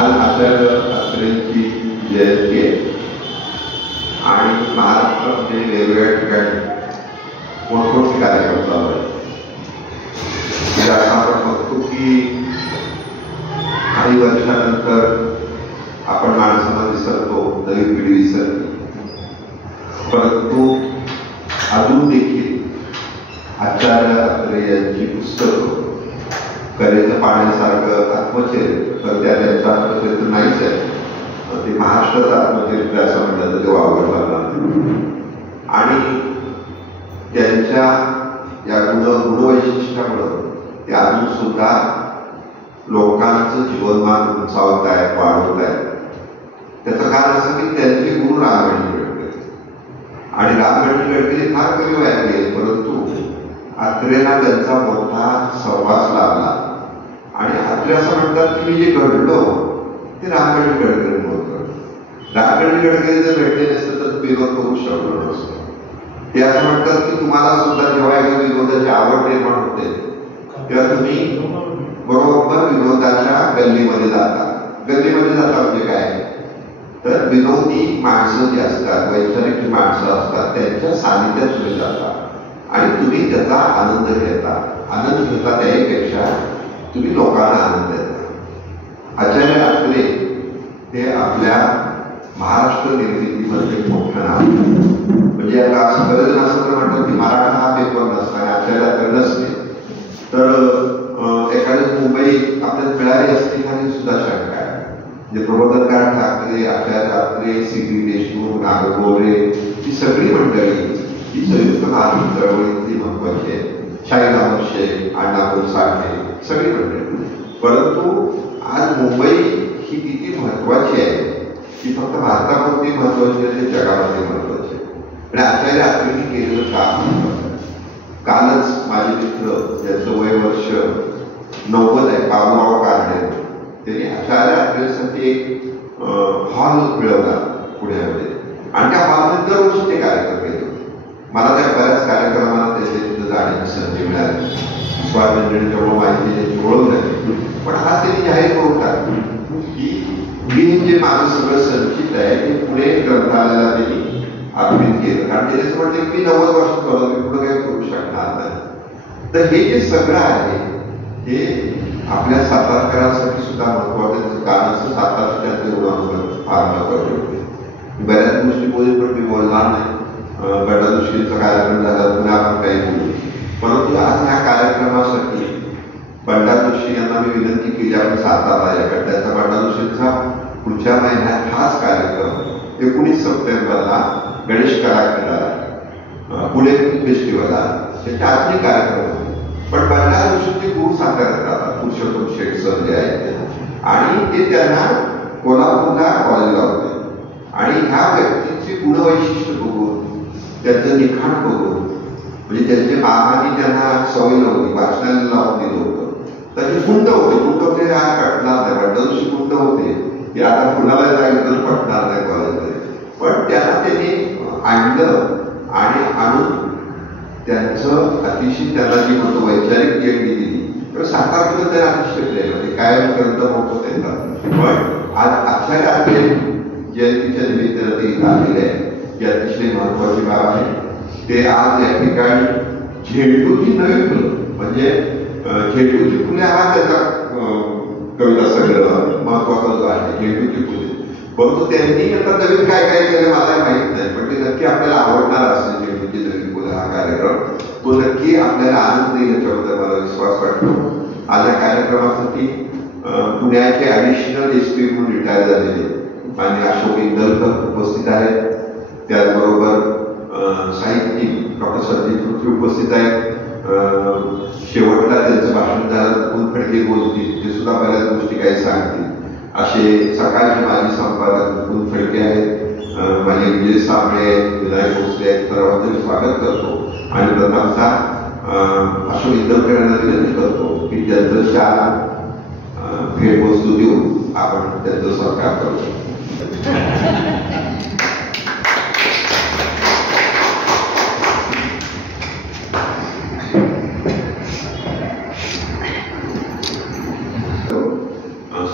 आज आचार्य ठाकरेंची जयंती आहे आणि महाराष्ट्रामध्ये वेगवेगळ्या ठिकाणी मोठमोठे कार्यक्रम चालू आहेत. आता आपण बघतो की काही वर्षानंतर आपण माणसांना विसरतो, नवी पिढी विसरते, परंतु अजून देखील आचार्य ठाकरे यांची पुस्तकं कलेचं पाण्यासारखं आत्मचरित्र, तर त्यांचं आत्मचरित्र नाहीच आहे, ते महाराष्ट्राचं आत्मचरित्र असं म्हणलं तर ते वावरला आणि त्यांच्या या गुणवैशिष्ट्यामुळं ते अजून सुद्धा लोकांचं जीवनमान उंचावत आहेत, वाढवत आहेत. त्याचं कारण असं की त्यांचे गुरु रामगणजी गडकरी आणि रामगणजी गडकरी फार कमी वयात गेले, परंतु आत्रेला त्यांचा मोठा सहवास लाभला आणि आत्रे असं म्हणतात की मी जे घडलो ते रामगणजी गडकरींमुळे घडलं. रामगणजी गडकरी जर भेटले नसते तर विरोध करू शकलो नसतो. ते असं म्हणतात की तुम्हाला सुद्धा जेव्हा एकदा विरोधाची आवड निर्माण होते तेव्हा तुम्ही बरोबर विनोदाच्या गल्लीमध्ये जाता. गल्लीमध्ये जाता म्हणजे काय तर विनोदी माणसं जी असतात, वैचारिक जी माणसं असतात त्यांच्या सानिध्यात तुम्ही जाता आणि तुम्ही त्याचा आनंद घेता. आनंद घेता त्यापेक्षा तुम्ही लोकांना आनंद देता. आचार्य ठाकरे हे आपल्या महाराष्ट्र निर्मितीमध्ये मोठं नाव. म्हणजे आता असं बरेच जण असं म्हणतात की मराठा हा पेपर नसता आणि आचार्य ठाकरे नसते तर एखादी मुंबई आपल्याला मिळाली असती हा सुद्धा शंका आहे. म्हणजे प्रबोधनकार ठाकरे, आचार्य ठाकरे, सी.टी. देशमुख, नागोरे ही सगळी मंडळी ही संयुक्त महाराष्ट्र चळवळीतली महत्वाची आहे. शाहीराम शेख, अण्णाभाऊ साठे सगळी मंडळी. परंतु आज मुंबई ही किती महत्वाची आहे ती फक्त भारतापुरती महत्वाची आहे, ते जगामध्ये महत्वाची आहे. आणि आचार्य ठाकरेंनी केलेलं काम कालच माझे मित्र ज्याचं वय वर्ष 90 आहे, बाबूराव कारणे, त्यांनी आचार्य ठाकरेंसाठी एक हॉल मिळवला पुण्यामध्ये आणि त्या हॉलमध्ये दरवर्षी ते कार्यक्रम केले होते. मला त्या बऱ्याच कार्यक्रमाला त्याचे तिथं जाण्याची संधी मिळाली. स्वातंत्र्यामुळे माहिती त्याची ओळख झाली. पण आज त्यांनी जाहीर करून टाकली की मी जे माझं सगळं संचित आहे ते पुणे ग्रंथालयाला त्यांनी अर्पित केलं. कारण त्याने म्हटलं की मी 90 वर्ष करतो, मी पुढे काही करू शकणार नाही. तर हे जे सगळं आहे हे आपल्या सातारकरांसाठी सुद्धा महत्वाचं कारण असं सातारच्या एवढं फार महत्वाचे होते. बऱ्याच गोष्टी बोलून पण मी बोलणार नाही. बंडादुशीचा कार्यक्रम झाला पुन्हा आपण काही बोलू, परंतु आज ह्या कार्यक्रमासाठी बंडादुशी यांना मी विनंती केली आपण सातारा याकडे. त्याचा बंडादुशीचा पुढच्या महिन्यात खास कार्यक्रम 19 सप्टेंबरला गणेश कलाक्रीडा पुणे फेस्टिवलला त्याचे आजही कार्यक्रम होते. पण बंडादुशी गुरु साताऱ्यात राहतात, पुरुषोत्तम शेठ सर जे आहेत आणि ते त्यांना कोल्हापूरला कॉलेजला होते आणि ह्या व्यक्तीची गुणवैशिष्ट्य बघून त्यांचं लिखाण बघून म्हणजे त्यांचे मामानी त्यांना सवय नव्हती, वाचनाला लावून दिलं होतं तर ते गुंड होते. गुंड होते हा कटणार नाही, बंडादुशी गुंड होते की आता पुण्याला जायला तर पटणार नाही कॉलेजमध्ये. पण त्यांना त्यांनी आणलं आणि आणून त्यांचं अतिशय त्यांना जी म्हणतो वैचारिक देणगी दिली. तर सातारमध्ये त्यांना अतिशय प्रेम म्हणजे कायम ग्रंथ मोठं देतात. पण आज आचार्य ठाकरे जयंतीच्या निमित्तानं ते आलेले आहे ही अतिशय महत्वाची बाब आहे. ते आज या ठिकाणी झेंडूची नवी फुलं म्हणजे झेंडूची फुले हा त्याचा कविता संग्रह महत्वाचा जो आहे झेंडूची फुले. परंतु त्यांनी आता नवीन काय काय केलं मला माहित नाही, पण ते नक्की आपल्याला आवडणार असेल. झेंडूची नवी फुलं हा कार्यक्रम तो नक्की आपल्याला आनंद देईल याच्याबद्दल मला विश्वास वाटतो. आज या कार्यक्रमासाठी पुण्याचे ऍडिशनल एसपी म्हणून रिटायर झालेले आणि अशोक इंदलकर उपस्थित आहेत. त्याचबरोबर साहित्यिक डॉक्टर संदीप पृथ्वी उपस्थित आहेत. शेवटला त्यांचं भाषण झालं कोण फडके बोलतील ते सुद्धा बऱ्याच गोष्टी काही सांगतील असे सकाळचे माजी संपादक कोण फडके आहेत. माझे विजय साबळे, विनायक भोसले आहेत, सर्वांचं स्वागत करतो आणि प्रथमतः अशोक इंदलकर यांना विनंती करतो की त्यांचं 4 भेटवस्तू देऊन आपण त्यांचं सत्कार करतो.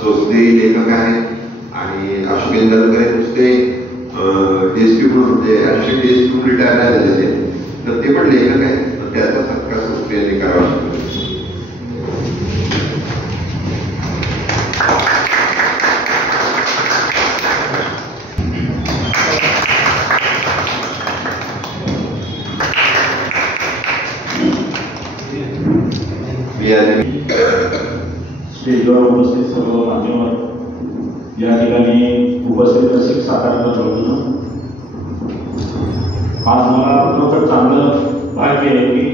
सोसले लेखक आहेत आणि अशोकेंद्र दलकर नुसते DSP म्हणून म्हणजे अशोक DSP म्हणून रिटायर नाही झालेले, तर ते पण लेखक आहेत. तर त्याचा सत्कार सोसले यांनी करावा. स्टेजवर उपस्थित सर्व मान्यवर, या ठिकाणी उपस्थित रसिक सातारकर बघून आज मला खरोखर चांगलं भाग्य आहे की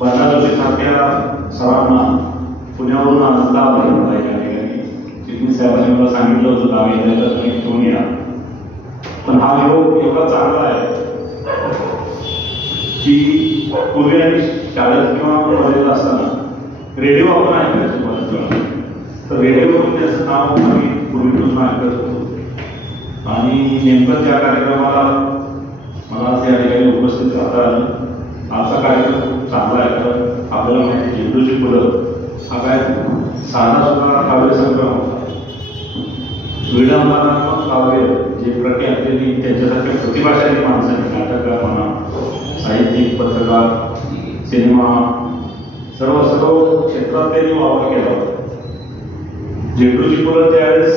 बंडाजोशीसारख्या सरांना पुण्यावरून आनंद आला या ठिकाणी. चिटणीस साहेबांनी मला सांगितलं होतं गाव येण्याचं तर तुम्ही घेऊन या, पण हा योग एवढा चांगला आहे की पूर्वी आणि शाळेत किंवा कॉलेजला असताना रेडिओ आपण ऐकायचो मला, तर रेडिओवरून त्याचं नाव आम्ही पूर्वीपासून ऐकत होतो. आणि नेमकं त्या कार्यक्रमाला मला त्या ठिकाणी उपस्थित राहता आलं. आजचा कार्यक्रम खूप चांगला आहे, कारण आपल्याला माहिती झेंडूची फुलं हा काय साधा सुद्धा काव्य संग्रह होता. विडंबनात्मक काव्य जे प्रख्यात त्यांच्यासारख्या प्रतिभाशाली माणसांनी, नाटककार म्हणा, साहित्यिक, पत्रकार, सिनेमा, सर्व क्षेत्रात त्यांनी वापर केला होता. झेंडूची फुलं त्यावेळेस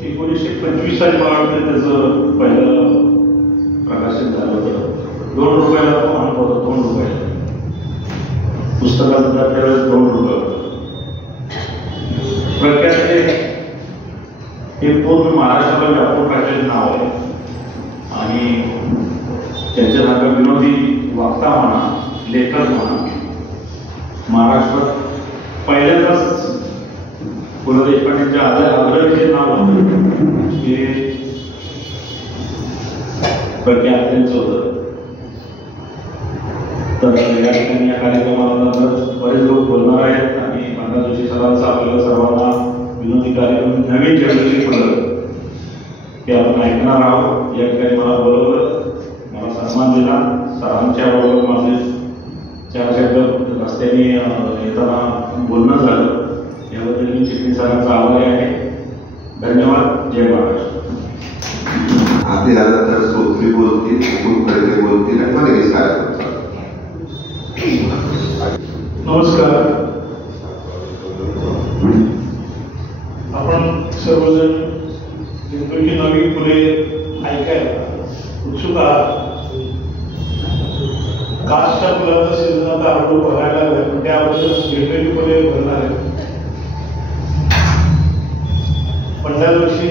1925 साली मला वाटतं त्याचं पहिलं प्रकाशन झालं होतं. 2 रुपयाला तो अनुभव होता, 2 रुपयाला पुस्तकाचा त्यावेळेस 2 रुपये होतं. प्रख्यात हे पूर्ण महाराष्ट्राला व्यापक प्रकाशित नाव आहे आणि त्यांच्यासारखा विनोदी वक्ता म्हणा, लेखक म्हणा, महाराष्ट्रात पहिल्यांदाच पु ल देशपांडेंच्या आग्रहीचे नाव होतं हे प्रख्यात त्यांचं होतं. तर या ठिकाणी या कार्यक्रमाला बरेच लोक बोलणार आहेत आणि बंडा जोशी सरांचा आपल्याला सर्वांना विनोदी कार्यक्रम नवीन झेंडूची फुलं ते आपण ऐकणार आहोत. या ठिकाणी मला बोलवलं, मला सन्मान दिला. सरांच्या बरोबर माझे 4 शब्द रस्त्याने येताना बोलणं झालं, याबद्दल मी चिटणीस सरांचा आभारी आहे. धन्यवाद. जय महाराष्ट्र. आधी आला तर सोत्री बोलतील, खूप खडके बोलतील आणि मला हे कार्यक्रम. नमस्कार. आपण सर्वजण झेंडूची नवी फुले ऐकायला उत्सुक आहात. कासच्या फुलाचा सीझन आता हळूहळू बघायला लागला, त्याबद्दल झेंडूची फुले भरणार आहेत. बंडा जोशी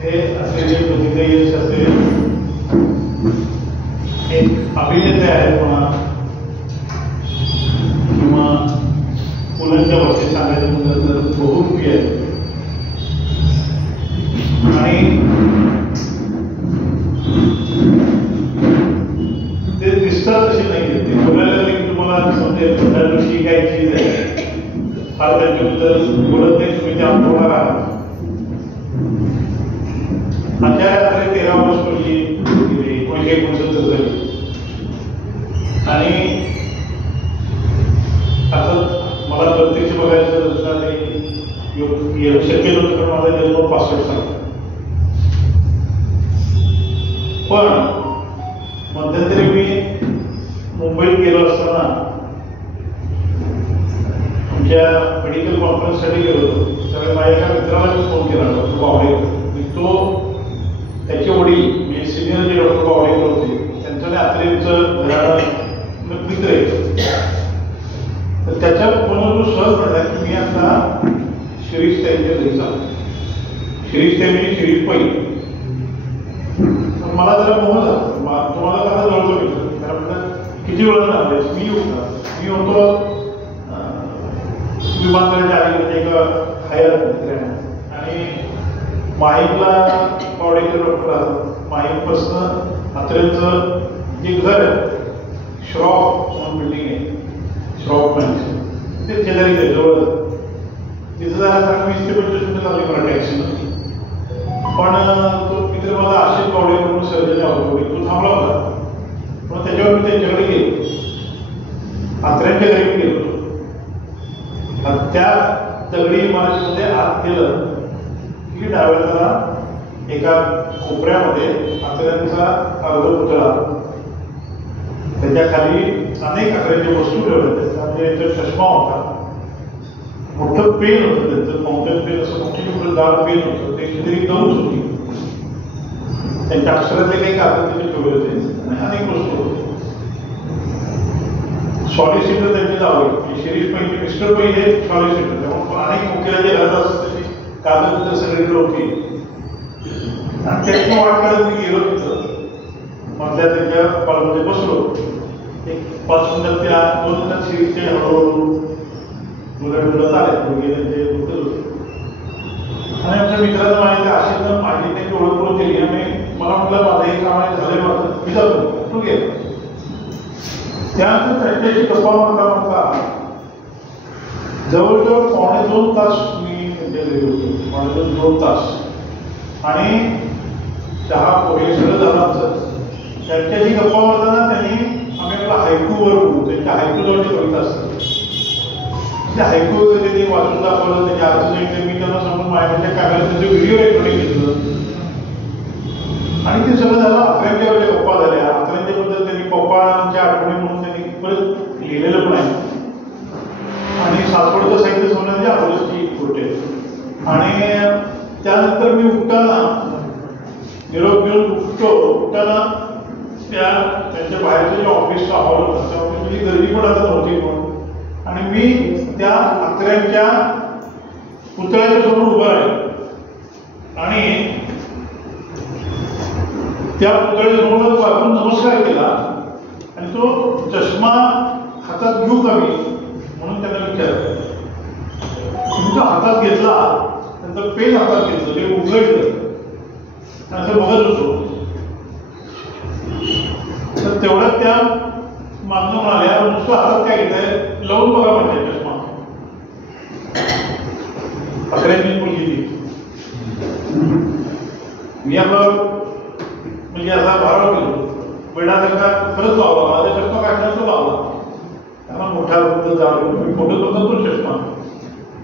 हे असलेले प्रतिक्रिय यश असलेले एक अभिनेते आहेत म्हणा, किंवा मुलांच्या बाबतीत सांगायचं म्हटलं तर बहुरूपी आहेत. आणि ते दिसतात तसे नाही, ते बोलायला लागले की तुम्हाला समजेल बंडा जोशी काय चीज आहे. फार त्यांच्याबद्दल बोलत नाही, तुम्ही त्या अनुभवणार आहात. आचार्य 13 वर्ष रोजी 1969 झाली आणि आता मला प्रत्यक्ष बघायचं रचना नाही शक्य नव्हतं, कारण माझा जन्म 65 साली. पण मध्यंतरी मी मुंबईत गेलो असताना आमच्या मेडिकल कॉन्फरन्ससाठी गेलो होतो. त्यावेळी माझ्या एका मित्राला मी फोन केला, डॉक्टर बावडेकर. तो त्याचे वडील म्हणजे सिनियर जे डॉक्टर बावडेकर होते त्यांचं आत्रेचं घराणं मित्र आहे. तर त्याच्या फोनवर सहज म्हणला की मी आता शिरीष ताईंच्या घरी चालतो. शिरीष ताई म्हणजे शिरीष पै. मला जरा मोह झाला, तुम्हाला कसं जवळचं मित्र, त्याला म्हटलं किती वेळ थांबायचं, मी येऊ का. मी होतो विमानतळाच्या आधी एका हयात मित्राने आणि माहीमला बावडेकर डॉक्टर आहात. माहीमपासून आत्रेचं जे घर आहे श्रॉफ म्हणून बिल्डिंग आहे, श्रॉफ म्हणजे ते शेजारी जवळ तिथं जायला 20 ते 25 मिनिटं लागली मला टॅक्सीनं. पण तो मित्र मला आशिष बावडेकर म्हणून सर्जन आवडतो, तो थांबला होता. पण त्याच्यावर मी त्यांच्याकडे गेलो, आत्र्यांच्या घरी गेलो. त्या दगडी इमारतीमध्ये आत गेलं की डाव्याला एका कोपऱ्यामध्ये अत्र्यांचा अर्ध पुतळा, त्याच्या खाली अनेक अत्र्यांच्या वस्तू ठेवल्या, त्यामध्ये त्याचा चष्मा होता, मोठं पेन होतं त्यांचं, फाउंटन पेन, असं मोठं जाड पेन होतं, त्याची तरी गौज होती, त्यांच्या अक्षरातले काही कागद त्यांनी ठेवले होते आणि अनेक वस्तू होते. सॉलिसिटर त्यांची लावली, शिरीष पै मिस्टर पै हे सॉलिसिटर, त्यामुळे अनेक वकिलाचे घरात असतात त्याची कागद सगळीकडे होती. आणि त्याच्या वाटकडे मी गेलो तिथं, मधल्या त्यांच्या कॉलमध्ये बसलो, एक 5 मिनिटात त्या 2 मिनिटात शिरीषचे हळूहळू मुलं आले, मुलगे त्यांचे होते. आणि आमच्या मित्राचं माझ्या आशेनं माझी त्यांची ओळख करून केली आणि मला म्हटलं माझं हे काम झालंय, माझं मी जातो, तू घे. त्यानंतर त्यांच्याशी गप्पा मारता जवळजवळ 2.25 तास मी गेलेलो होतो, 2.25 तास. आणि चहा पोहे सगळं झालं आमचं. त्यांच्याशी गप्पा मारताना त्यांनी आम्ही आपला हायकूवर होतो, त्यांच्या हायकूजवळची कविता असतात, त्या हायकू वगैरे त्यांनी वाचून दाखवलं, त्याच्या अर्थसहित मी त्यांना समोर माझ्या कॅमेऱ्यात त्याचे व्हिडिओ रेकॉर्डिंग घेतलं. आणि ते सगळं झालं. अत्र्यांच्या वेळेला गप्पा झाल्या, अत्र्यांच्याबद्दल त्यांनी पप्पांच्या आठवणी म्हणून त्यांनी परत लिहिलेलं पण आहे. आणि सासवडचं साहित्य सोडण्याची आवडची गोष्ट आहे. आणि त्यानंतर मी उठताना निरोप घेऊन उठताना त्यांच्या बाहेरचं जे ऑफिसचा हॉल होता, त्या ऑफिसची गर्दी पण आता नव्हती म्हणून. आणि मी त्या अत्र्यांच्या पुतळ्याच्या समोर उभा राहिलो आणि त्या पुतळ्यासमोर वाकून नमस्कार केला. आणि तो चष्मा हातात घेऊ का मी म्हणून त्यांना विचारलं. तुमचा हातात घेतला, त्यांचा पेन हातात घेतलं, ते उघडलं आणि असं बघत होतो. तर तेवढ्यात त्या मागणं म्हणाल्या, नुसतं हातात काय घेताय, लावून बघा म्हणजे चष्मा. अत्र्यांनी मुलगी दिली. मी आपलं म्हणजे असा भाराव गेलो, वेळासारखा खरंच लावला, माझा चष्मा काढण्याचा तो लावला. त्याला मोठा जाऊन फोटो बघतो तो चष्मा,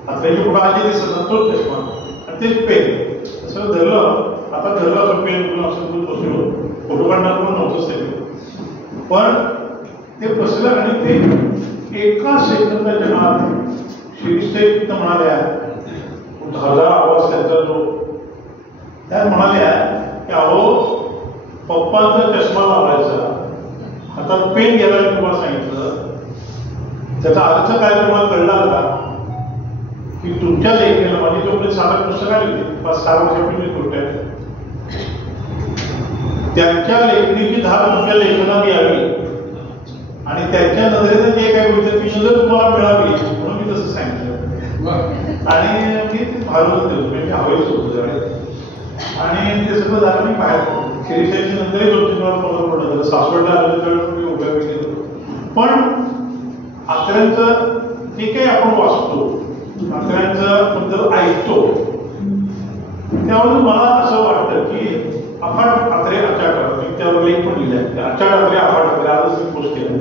अत्र्यांची कुठं आजी दिसत तो चष्मा आणि तेच पेन असं धरलं. आता धरलं असं पेन करून असं बसलो, फोटो काढणार पण नव्हतंच ते. पण ते बसलं आणि ते एका सेकंदाच्या आत शिरीष म्हणाल्या, धारदार आवाज त्यांचा जो, त्या म्हणाल्या की अहो पप्पांचा चष्मा लावायचा, हातात पेन घ्यायला मी तुम्हाला सांगितलं, त्याचा अर्थ काय तुम्हाला कळला का? की तुमच्या लेखीला माझी जोपर्यंत 7 पुस्तकं आली होती, 5-6 वर्षापूर्वी गोष्ट आहे, त्यांच्या लेखणीची धार तुमच्या लेखनात यावी आणि त्यांच्या नजरेनं जे काय होतं ती नजर तुम्हाला मिळावी म्हणून मी तसं सांगितलं. आणि मी भारूनच देतो, म्हणजे हवेच होतो त्यावेळेस. आणि ते सगळं झालं. मी बाहेर शिरीषाची नंतरही 2-3 वेळा फोन पडलं झालं. सासवडला आलं त्यावेळेस मी उभ्या गेलो. पण अत्र्यांचं जे काही आपण वाचतो, अत्र्यांचं बद्दल ऐकतो, त्यावरून मला असं वाटतं की अफाट अत्रे अचाट, मी त्यावर लेख पण लिहिला, अचाट अत्रे अफाट अत्रे, आजच मी पोस्ट केलं.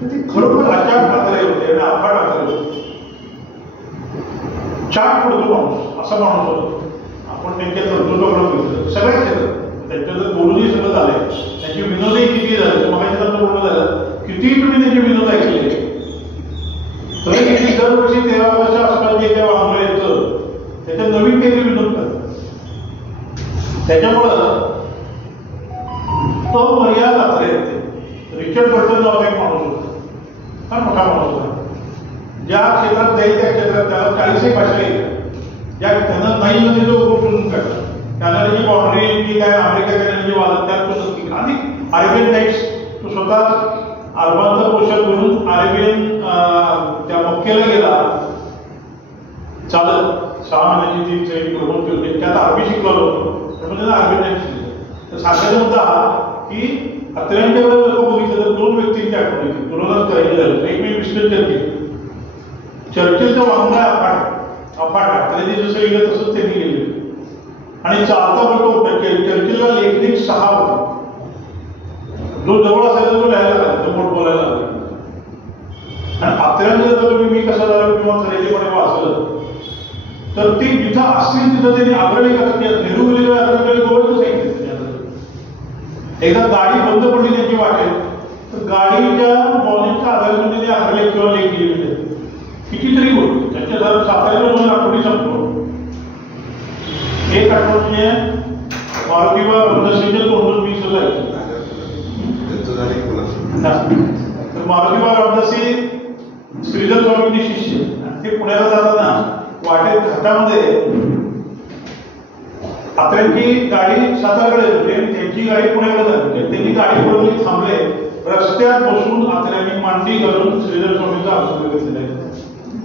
तर ते खरोखर अचाट अत्रे होते आणि अफाट अत्रे होते. चाट पडतो माणूस, असा माणूस होतो. आपण त्यांच्या कर्तृत्वाकडे बघितलं सगळ्या क्षेत्रात, त्यांच्या जर बोलूनही सगळं झालंय, त्यांचे विनोदही किती झाले, मग बोलणं झालं, कितीही तुम्ही त्यांचे विनोद ऐकले तरी किती दरवर्षी 13 वर्ष आसपास जे काही वांगळ येतं त्याच्यात नवीन काहीतरी विनोद करतात. त्याच्यामुळं तो मर्यादा अत्रे होते. रिचर्ड बर्टन नावाचा एक माणूस होता, फार मोठा माणूस होता. ज्या क्षेत्रात जाईल त्या क्षेत्रात त्याला 40 भाषा येतात, ज्या त्यांना नाही म्हणजे तो शोधून काढतात. कॅनडाची बाउंड्री जी काय, अमेरिका कॅनडाची वादत त्यात तो नक्की. आणि अरेबियन नाईट्स तो स्वतः अरबांचा पोशाख घालून अरेबियन त्या मक्केला गेला चालत. 6 महिन्याची ती प्रबोधन होती, त्यात अरबी शिकवलं होतं, त्यामुळे त्याला अरबी नाईट्स दिलं. तर सांगायचा मुद्दा हा की अत्र्यांच्या वेळेला जर बघितलं तर 2 व्यक्तींची आठवण येते, तुलनाच करायची झाली. एक मी विस्टन चर्चिलचं वांगडा अफाट अत्र्यांनी जसं लिहिलं तसंच त्यांनी लिहिलं. आणि चालता बोलतो चर्चिलला लेखनिक 6 होता, जो जवळ असायचा तो लिहायला लागला, तो मोठ बोलायला लागला. आणि अत्र्यांचं जर मी कसा झाला किंवा खरेदीपणे वाचलं तर ती जिथं असतील तिथं त्यांनी आग्रही करतात. नेहरू गेलेले आग्रही गोव्यातच सांगितलं. एकदा गाडी बंद पडली त्यांची वाटेल तर गाडीच्या बॉनेटच्या आधारातून त्यांनी आग्रही किंवा लेख लिहिलेले कितीतरी गोष्टी त्यांच्या जर साताऱ्याला 2 आठवडी संपतो. एक आठवड म्हणजे मारुतीबा रामदासीच्या तोंडून मी सुद्धा तर मारुतीबा रामदासी श्रीधर स्वामींचे शिष्य ते पुण्याला जाताना वाटेत घाटामध्ये अत्र्यांची गाडी सातारकडे होती आणि त्यांची गाडी पुण्याकडे जात होती. त्यांनी गाडी पुढे थांबले. रस्त्यात बसून अत्र्यांनी मांडी घालून श्रीधर स्वामींचा आशीर्वाद घेतलेला आहे.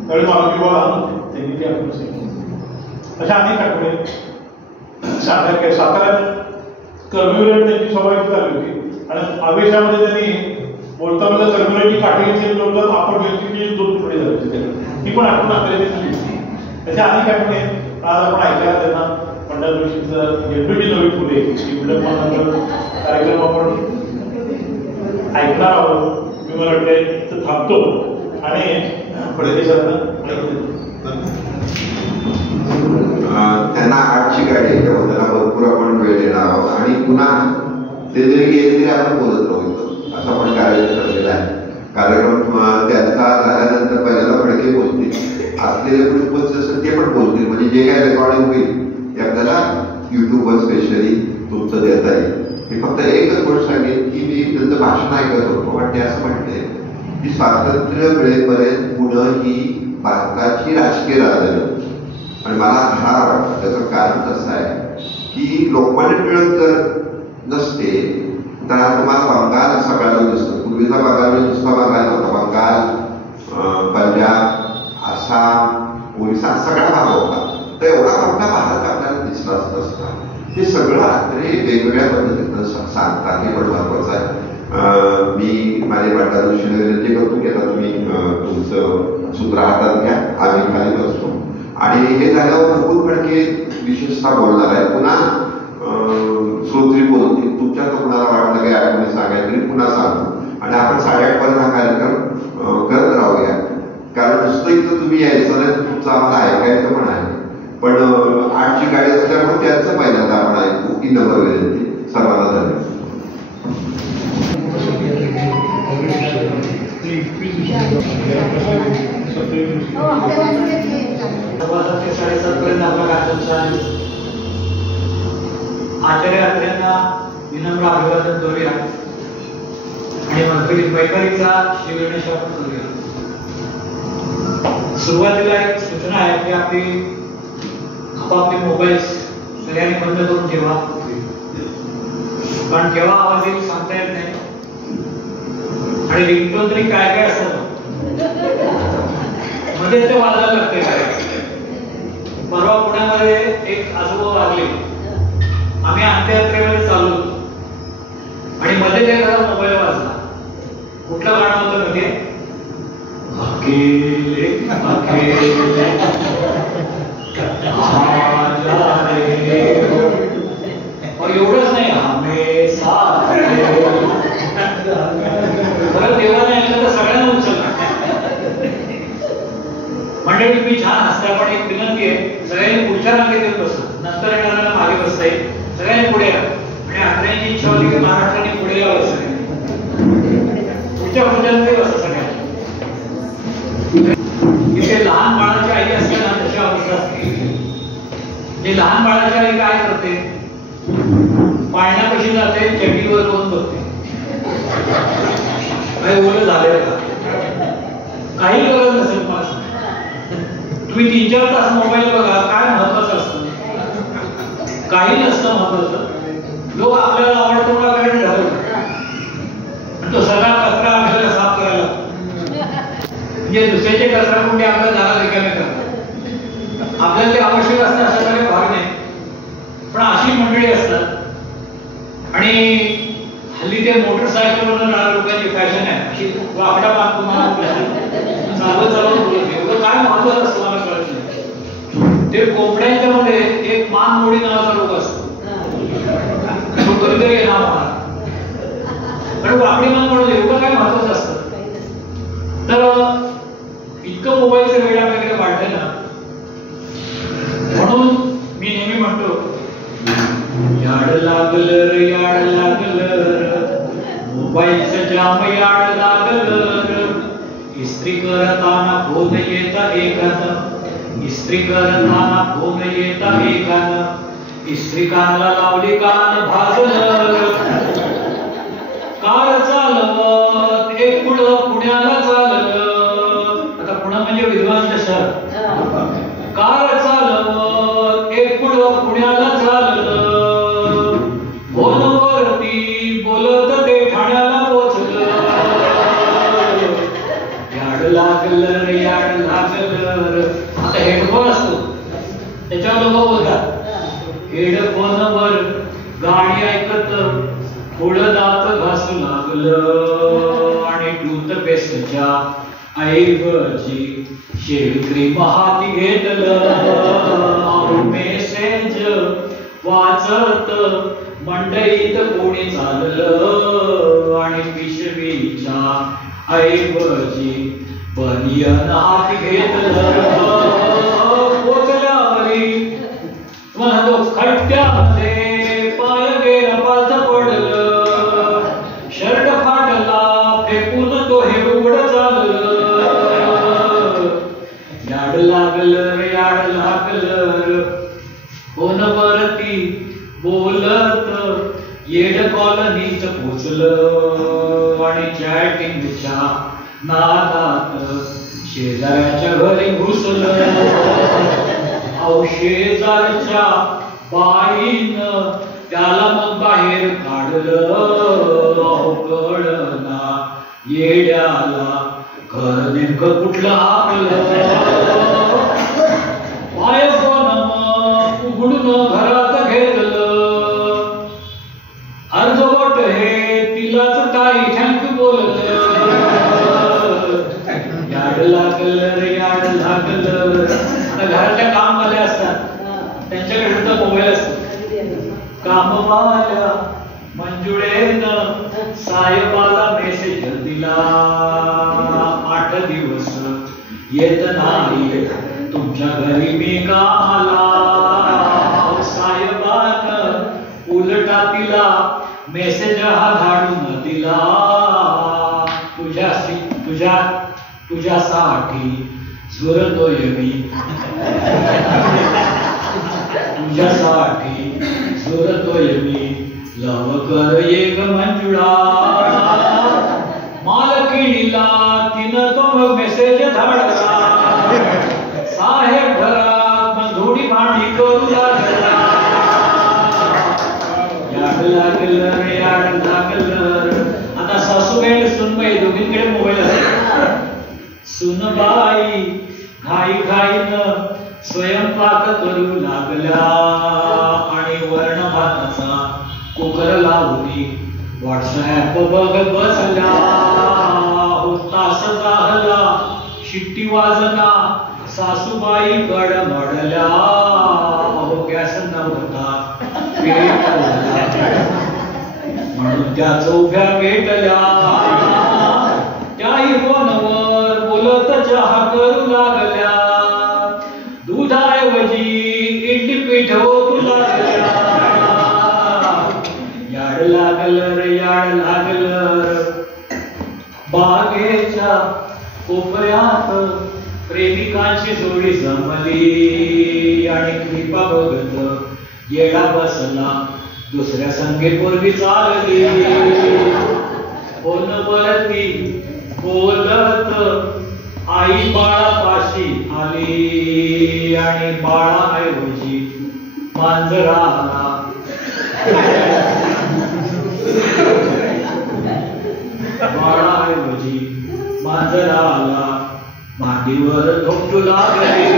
त्यावेळी मारुतीबा आणून त्यांनी ते आपण सांगितलं. अशा अनेक आठवडे साताऱ्यात कर्मवीर त्यांची सभा झाली होती आणि आवेशामध्ये त्यांनी बोलता बोलता कर्मवीरांची काठी घेतली बोलतात आपण घेतली 2 तुकडे झाले. ती पण आठवण आपल्याला त्याच्या अनेक आठवणे आज आपण ऐकायला त्यांना पंडित जोशींचं झेंडूची नवी फुले कार्यक्रम आपण ऐकणार आहोत. मी मला वाटतं थांबतो आणि पुढे त्यांना आठची गाडी आहे त्यामुळे त्यांना भरपूर आपण वेळ देणार आहोत आणि पुन्हा ते जरी गेले तरी आपण बोलत राहू असं आपण कार्यक्रम ठरलेला आहे. कार्यक्रम त्यांचा झाल्यानंतर पहिल्यांदा फडके बोलतील. असलेले कोणी उपस्थित असेल ते पण बोलतील. म्हणजे जे काही रेकॉर्डिंग होईल ते आपल्याला युट्यूबवर स्पेशली तुमचं देता येईल. मी फक्त एकच गोष्ट सांगेन की मी त्यांचं भाषण ऐकत होतो पण ते असं म्हणते की स्वातंत्र्य मिळेपर्यंत पुणे ही भारताची राजकीय राजधानी आणि मला धार वाटतं. त्याचं कारण कसं आहे की लोकमान्य टिळक जर नसते तर तुम्हाला बंगाल सगळ्याला दिसतं. पूर्वीचा बंगाल नुसता बंगाल होता. बंगाल, पंजाब, आसाम, ओरिसा सगळा भाग होता. तर एवढा मोठा भारत आपल्याला दिसलाच नसता. हे सगळं अत्रे वेगवेगळ्या पद्धतीनं सांगतात. हे पण महत्वाचं आहे. मी माझे पंडित जोशींना विनंती करतो की आता तुम्ही तुमचं सूत्र हातात घ्या. आम्ही खाली बसतो आणि हे झाल्यावर मुकुल फडके विशेषतः बोलणार आहे. पुन्हा श्रोत्री बोलतील. तुमच्या तर कुणाला वाटलं काही आठवणी सांगायला तरी पुन्हा सांगू आणि आपण 8:30 पर्यंत हा कार्यक्रम करत राहूया. कारण नुसतं इथं तुम्ही यायचं नाही तुमचं आम्हाला ऐकायचं पण आहे. पण 8ची गाडी असल्यामुळे त्यांचं पहिल्यांदा आपण ऐकू की नंबर विनंती. सर्वांना धन्यवाद. ते 7:30 पर्यंत आपला कार्यक्रम आचार्य अत्र्यांना विनम्र अभिवादन करूया आणि मैफलीचा श्रीगणेश आपण करूया. सुरुवातीला एक सूचना आहे की आपापले मोबाईल सगळ्यांनी बंद करून ठेवा. कारण केव्हा आवाज येईल सांगता येत नाही आणि रिंगटोन तरी काय काय असतं मध्ये ते वाजायला लागते. परवा पुण्यामध्ये एक आजोबा वागले. आम्ही अंत्ययात्रेमध्ये चालू आणि मध्ये त्याचा मोबाईल वाजला. कुठलं गाणं होतं म्हणजे अकेले अकेले एवढंच नाही हमेशा परत देवाने ऐकलं तर सगळ्यांना उचलणार. मंडळी तुम्ही छान हसता पण एक विनंती आहे सगळ्यांनी पुढच्या रांगेत येत बसा. नंतर येणाऱ्याला मागे बसता येईल. सगळ्यांनी पुढे या आणि आपल्याची इच्छा होती की महाराष्ट्राने पुढे यावं. सगळ्यांनी पुढच्या खुर्च्यांमध्ये बसा. सगळ्यांनी इथे लहान बाळाची आई असते ना तशी अवस्था असते. जे लहान बाळाची आई काय करते पाळण्यापाशी जाते चड्डीवर करून बसते. काही ओलं झालेलं का काही गरज नसेल. मला तुम्ही 3-4 तास मोबाईल बघा काय महत्वाचं असतं. काही नसतं महत्वाचं. लोक आपल्याला आवडतो का वेळ ठरवतात तो सगळा कचरा आपल्याला साफ करायला म्हणजे दुसऱ्याचे कचरा कुठे आपल्याला जागा रिकामे करतात. आपल्याला ते आवश्यक असतं अशा काही भाग नाही. पण अशी मंडळी असतात आणि हल्ली ते मोटरसायकलवर जाणाऱ्या लोकांची फॅशन आहे अशी वाकडा पाक तुम्हाला चालवत चालवत बोलत एवढं काय महत्वाचं असतं मला कळत नाही. ते कोंबड्यांच्या मध्ये एक मानमोडी नावाचा रोग असतो. तो कधीतरी नाव होणार कारण वाकडी मान म्हणून एवढं काय महत्वाचं असतं. तर इतकं मोबाईलचं वेळ आपल्याकडे वाढलंय ना लागलं रे याड लागलं मोबाईलचं जाम याड लागलं इस्त्री करताना फोन येता एकानं इस्त्री करताना फोन येता एकानं इस्त्री कानाला लावली कान भाजलं कार चालवत एक पुढं पुण्याला चाललं आता पुणे म्हणजे विद्वान शहर कार चालवत एक पुढं पुण्याला चाललं फोनवरती बोलत ते ठाण्याला पोचलं याड लागलं रे याड लागलं आता हेडफोन असतो त्याच्यावर लोक बोलतात हेडफोनवर गाणी ऐकत थोडं दात घासू लागलं आणि टूथपेस्टच्या ऐवजी शेव्हिंग क्रीम हाती घेतलं मेसेज वाचत मंडईत कोणी चाललं आणि पिशवीच्या ऐवजी बनियन हाती घेतलं पोचल्यावरी तुम्हाला तो खड्ड्यामध्ये पाय गेला पालथ पडलं शर्ट फाटला फेकून तो हे उघड चाललं याड लागलं रे याड लागलं फोनवरती बोलत येड कॉलनीत पोचलं आणि चॅटिंगच्या नादात शेजाऱ्याच्या घरी घुसलं शेजारच्या बाईनं त्याला मग बाहेर काढलं कळना येड्याला घर नेमकं कुठलं आपलं पाय फोन उघडून घरात घेतलं अर्धवट हे तिलाच टाई थँक्यू बोललं याड लागलं रे याड लागलं आता घरातल्या कामवाले असतात त्यांच्याकडे सुद्धा मोबाईल असतो कामवाल्या मंजुळेनं साहेबाला मेसेज दिला 8 दिवस येत नाही तुमच्या घरी मी कामाला साहेबानं उलटा तिला मेसेज हा धाडून दिला तुझ्यासाठी झुरतोय मी तुझ्यासाठी झुरतोय मी लव कर एक मंजुळा मालकिणीला तिनं तो मेसेज धाडला साहेब घरात बंधुडी भांडी करू लागला याड लागलं रे याड लागलं आता सासूबाई सुनबाई दोघींकडे मोबाईल आहे सुनबाई घाई घाईनं स्वयंपाक करू लागला आणि वर्ण भाताचा कुकर लावली व्हॉट्सअप बघत बसला तास झाला शिट्टी वाजना सासूबाई गडबडल्या गॅस नव्हता म्हणून त्या चौघ्या पेटल्या त्याही फोनवर बोलत चहा करू लागल्या दुधाऐवजी इडली पीठ होऊ लागल्या याड लागलं रे याड लागलं बागेच्या कोपऱ्यात प्रेमिकांची जोडी जमली आणि कृपा बघत येडा बसला दुसऱ्या संगीतपूर्वी चालली फोनवरती बोलत आई बाळापाशी आली आणि बाळाऐवजी मांजराला बाळाऐवजी मांजराला मांडीवर झोपू लागली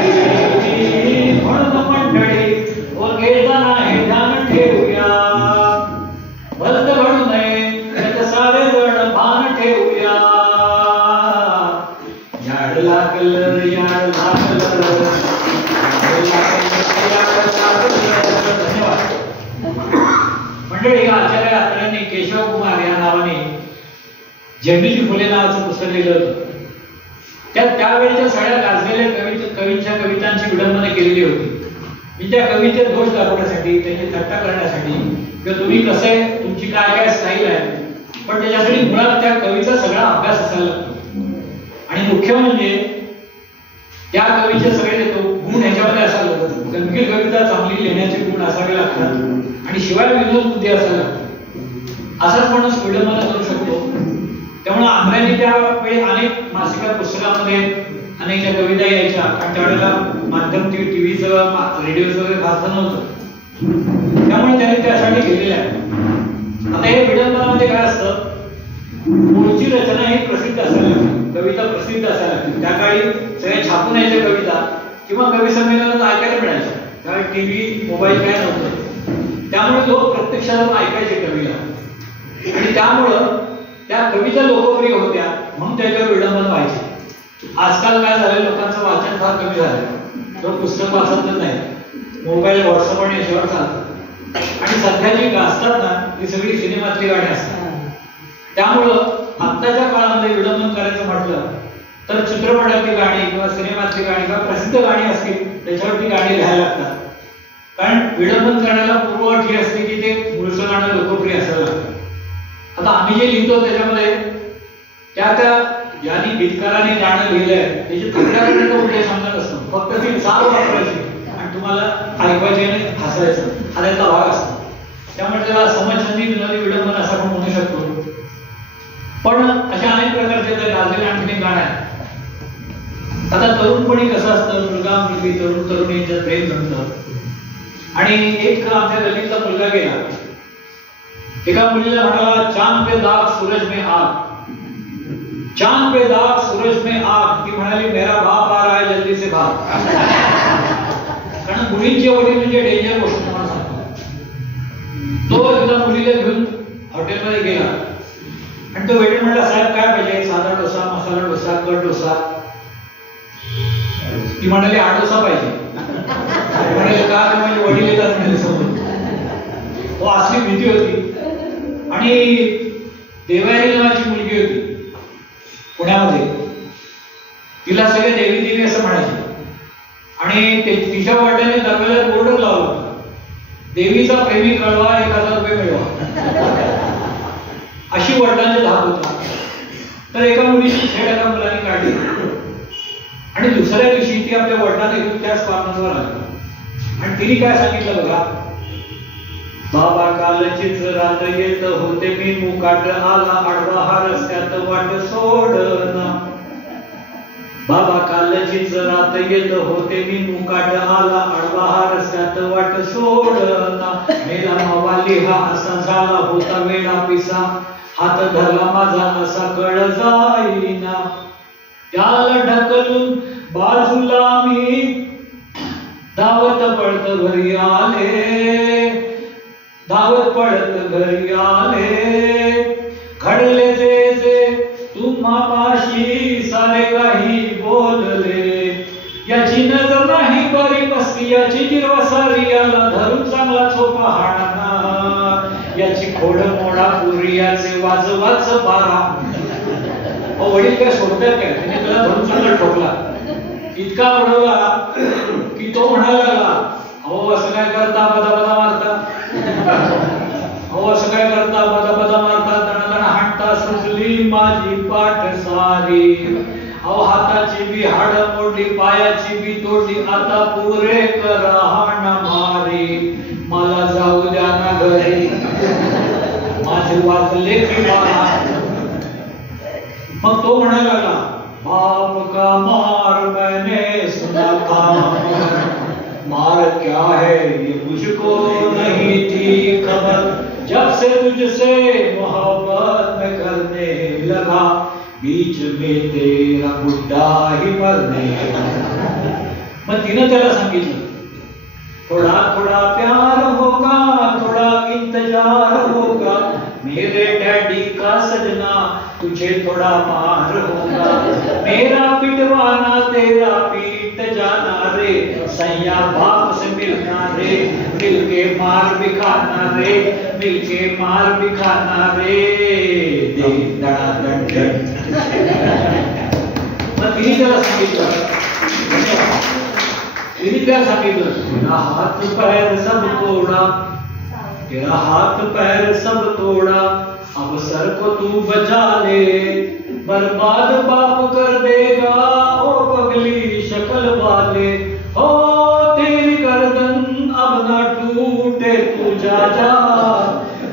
म्हणून मंडळी व घेताना हे ध्यान ठेवूया बंद घडू नये त्याचं सारे जण भान ठेवूया याड लागलं याड लागलं धन्यवाद मंडळी आचार्य अत्र्यांनी केशव कुमार या नावाने झेंडूची फुले नावाचं पुस्तक लिहिलं होतं त्यावेळेच्या सगळ्या गाजलेल्या कवींच्या कवितांची विडंबना केलेली होती मी त्या कवीचे दोष दाखवण्यासाठी, त्याची थट्टा करण्यासाठी, किंवा तुम्ही कसं आहे, तुमची काय काय स्टाईल आहे, पण त्याच्यासाठी मुळात त्या कवीचा सगळा अभ्यास असायला लागतो. आणि मुख्य म्हणजे त्या कवीचे सगळे गुण ह्याच्यामध्ये असायला लागतात. गमतीशीर कविता चांगली लिहिण्याचे गुण असावे लागतात आणि शिवाय विनोद बुद्धी असायला लागतात. असाच माणूस विडंबना करू शकतो. त्यामुळे आंध्राने त्यावेळी अनेक मासिका पुस्तकामध्ये अनेक ज्या कविता यायच्या, कारण त्यावेळेला माध्यम टीव्हीचं रेडिओचं वगैरे फारसं नव्हतं, त्यामुळे त्यांनी त्यासाठी लिहिलेलं आहे. आता हे विडंबनामध्ये काय असतं, मूळची रचना ही प्रसिद्ध असायला लागते, कविता प्रसिद्ध असायला लागते. त्या काळी सगळ्या छापून यायच्या कविता किंवा कवी संमेलनात ऐकायला मिळायच्या. त्यावेळी टीव्ही मोबाईल काय नव्हतं, त्यामुळे लोक प्रत्यक्षात ऐकायचे कवीला आणि त्यामुळं त्या कविता लोकप्रिय होत्या, म्हणून त्याच्यावर विडंबन व्हायचे. आजकाल काय झालं, लोकांचं वाचन फार कमी झालं, तो पुस्तक वाचतच नाही, मोबाईल व्हॉट्सअप आणि याच्यावर चालतं. आणि सध्या जी गाजतात ना ती सगळी सिनेमातली गाणी असतात. त्यामुळं आत्ताच्या काळामध्ये विडंबन करायचं म्हटलं तर चित्रपटातली गाणी किंवा सिनेमातली गाणी किंवा प्रसिद्ध गाणी असतील त्याच्यावरती गाणी लिहायला लागतात. कारण विडंबन करण्याला पूर्वअट ही असते की ते मूळचं गाणं लोकप्रिय असायला लागतं. आता आम्ही जे लिहितो त्याच्यामध्ये त्या ज्यांनी गीतकाराने गाणं लिहिलंय त्याची तक्रार करण्याचा उद्देश आमचा नसतो, फक्त ती चाल वापरायची आणि तुम्हाला ऐकवायचे आणि हसायचं, हा त्याचा भाग असतो. त्यामुळे त्याला समजछंदी विनोदी विडंबन असं आपण म्हणू शकतो. पण अशा अनेक प्रकारचे गाजलेले आणखी गाणं आहे. आता तरुणपणी कसं असतं, मुलगा मुलगी तरुण तरुणी यांच्यात प्रेम जमतं. आणि एक आमच्या गल्लीतला मुलगा गेला, एका मुलीला म्हणाला, चांद पे दाग सूरज में आग, चांद पे दाग सूरज में आग. ती म्हणाली, मेरा बाप आ रहा है जल्दी से भाग. कारण मुलींची वडील म्हणजे डेंजर गोष्ट तुम्हाला सांगतो. तो एकदा मुलीला घेऊन हॉटेलमध्ये गेला आणि तो वेटर म्हणाला, साहेब काय पाहिजे, साधा डोसा, मसाला डोसा, कट डोसा. ती म्हणाली, 8 डोसा पाहिजे. म्हणाले, का, माझे वडील येतात म्हणाले समोर. तो असली भीती होती. आणि देवारी नावाची मुलगी होती पुण्यामध्ये, तिला सगळे देवी देवी असं म्हणायचे. आणि तिच्या वडिलांनी दरवेळेला बोर्ड लावला होता, देवीचा प्रेमी कळवा, 1000 रुपये मिळवा. अशी वडिलांची धाक होता. तर एका मुलीची छेड एका मुलाने काढली आणि दुसऱ्या दिवशी ती आपल्या वडिलांना घेऊन त्याच पार्टनरवर आली आणि तिने काय सांगितलं बघा, बाबा कालचीच रात येत होते मी, मुकाट आला आडवा हा रस्त्यात वाट सोडना. बाबा कालचीच रात येत होते मी, मुकाट आला आडवा हा रस्त्यात वाट सोडना. मेला मवाली हा असा झाला होता वेडा पिसा, हात धरला माझा असा कळ जाईना. त्याला ढकलून बाजूला मी धावत पळत घरी आले, धावत पळत घरी आले. घडले जे जे तुम्हापाशी सारे काही बोलले, याची नजर नाही बरी बसली, याची जिरवा सारी याला धरून चांगला चोपा हाणा, याची खोड मोडा पुरी याचे वाजवाच बारा. वडील काय सोडतात काय, त्याने त्याला धरून चांगला ठोकला, इतका उडवला की तो म्हणायला लागला, अहो असं काय करता, बदा बदा मारता, अहो असं काय करता, बदा बदा मारता, दणदण हाणता, सुजली माझी पाठ सारी. अहो हाताची बी हाड मोडली, पायाची बी तोडली, आता पुरे करा हाणा मारी. मला जाऊ द्या ना घरी, माझे वाजले की मला. मग तो म्हणायला लागला, बाप का मार मैंने सुना था, मार क्या है ये मुझको नहीं थी खबर, जब से तुझसे मोहब्बत में करने लगा, बीच में तेरा बुड्ढा ही मरने लगा. मग तिनं त्याला सांगितलं, थोड़ा थोड़ा प्यार होगा, थोड़ा इंतजार होगा, मेरे डैडी का सजना तुझे थोड़ा मार होगा. मेरा पिटवाना तेरा पीट जाना रे, सैया बाप से मिलना रे, मिलके मार भी खाना रे, मिलके मार भी खाना रे. दे दड़ा दंड. मग तिने त्याला सांगितलं, तिने त्या सांगितलं तेरा हाथ पैर सब तोड़ा, तेरा हाथ पैर सब तोड़ा, अब सर को तू बचा ले, बर्बाद बाप कर देगा ओ पगली शक्ल वाले, ओ तेरी गर्दन अब ना टूटे तू जा जा,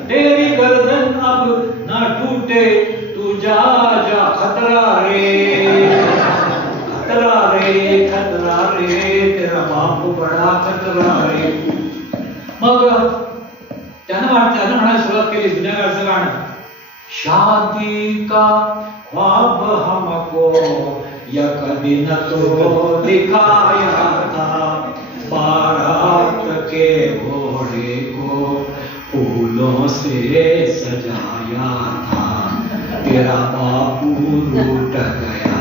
तेरी गर्दन अब ना टूटे तू जा जा, खतरा रे खतरा रे, तेरा बाप बडा खतरा रे. मग त्यानं म्हणायला सुरुवात केली जुन्या काळचं गाणं, शादी का ख्वाब हमको एक दिन तो दिखाया था, बारात के घोड़े को फूलों से सजाया था, तेरा बापू रूठ गया,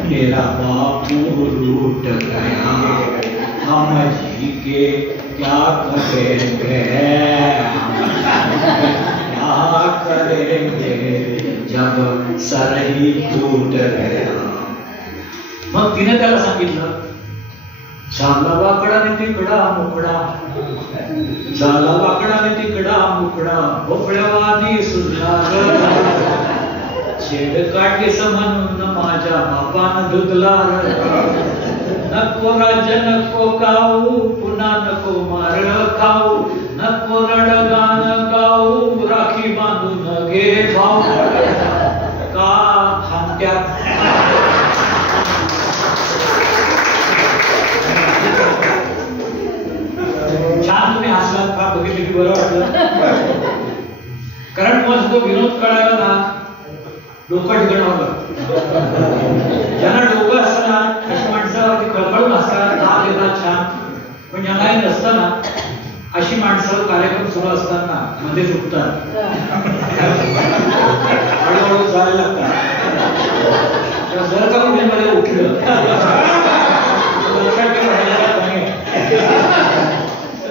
तेरा बापू रूठ गया, हम जी के क्या करेंगे, क्या करेंगे जब सर ही टूट गया. मग तिने त्याला सांगितलं झाला वाकडाने तिकडा मुकडा, झाला वाकडाने तिकडा मुकडा, भोपळ्यावानी सुद्धा छेड काढलीस म्हणून माझ्या बापानं धुतला, नको राज्य नको खाऊ, पुन्हा नको मार खाऊ, नको रडगान गाऊ, राखी बांधून घे भाऊ, का हांत्यात छान तुम्ही हसलात का बघितलं की बरं वाटलं. कारण मग तो विनोद कळायला ना डोकं ठिकाणावं, ज्यांना डोकं असतं ना अशी माणसावरती खळखळून असतात, नाव येतात छान, पण ज्यांना हे नसतं ना अशी माणसं कार्यक्रम सुरू असताना मध्ये सुटतात, हळूहळू जायला लागतात. जर का कुठे मध्ये उठलं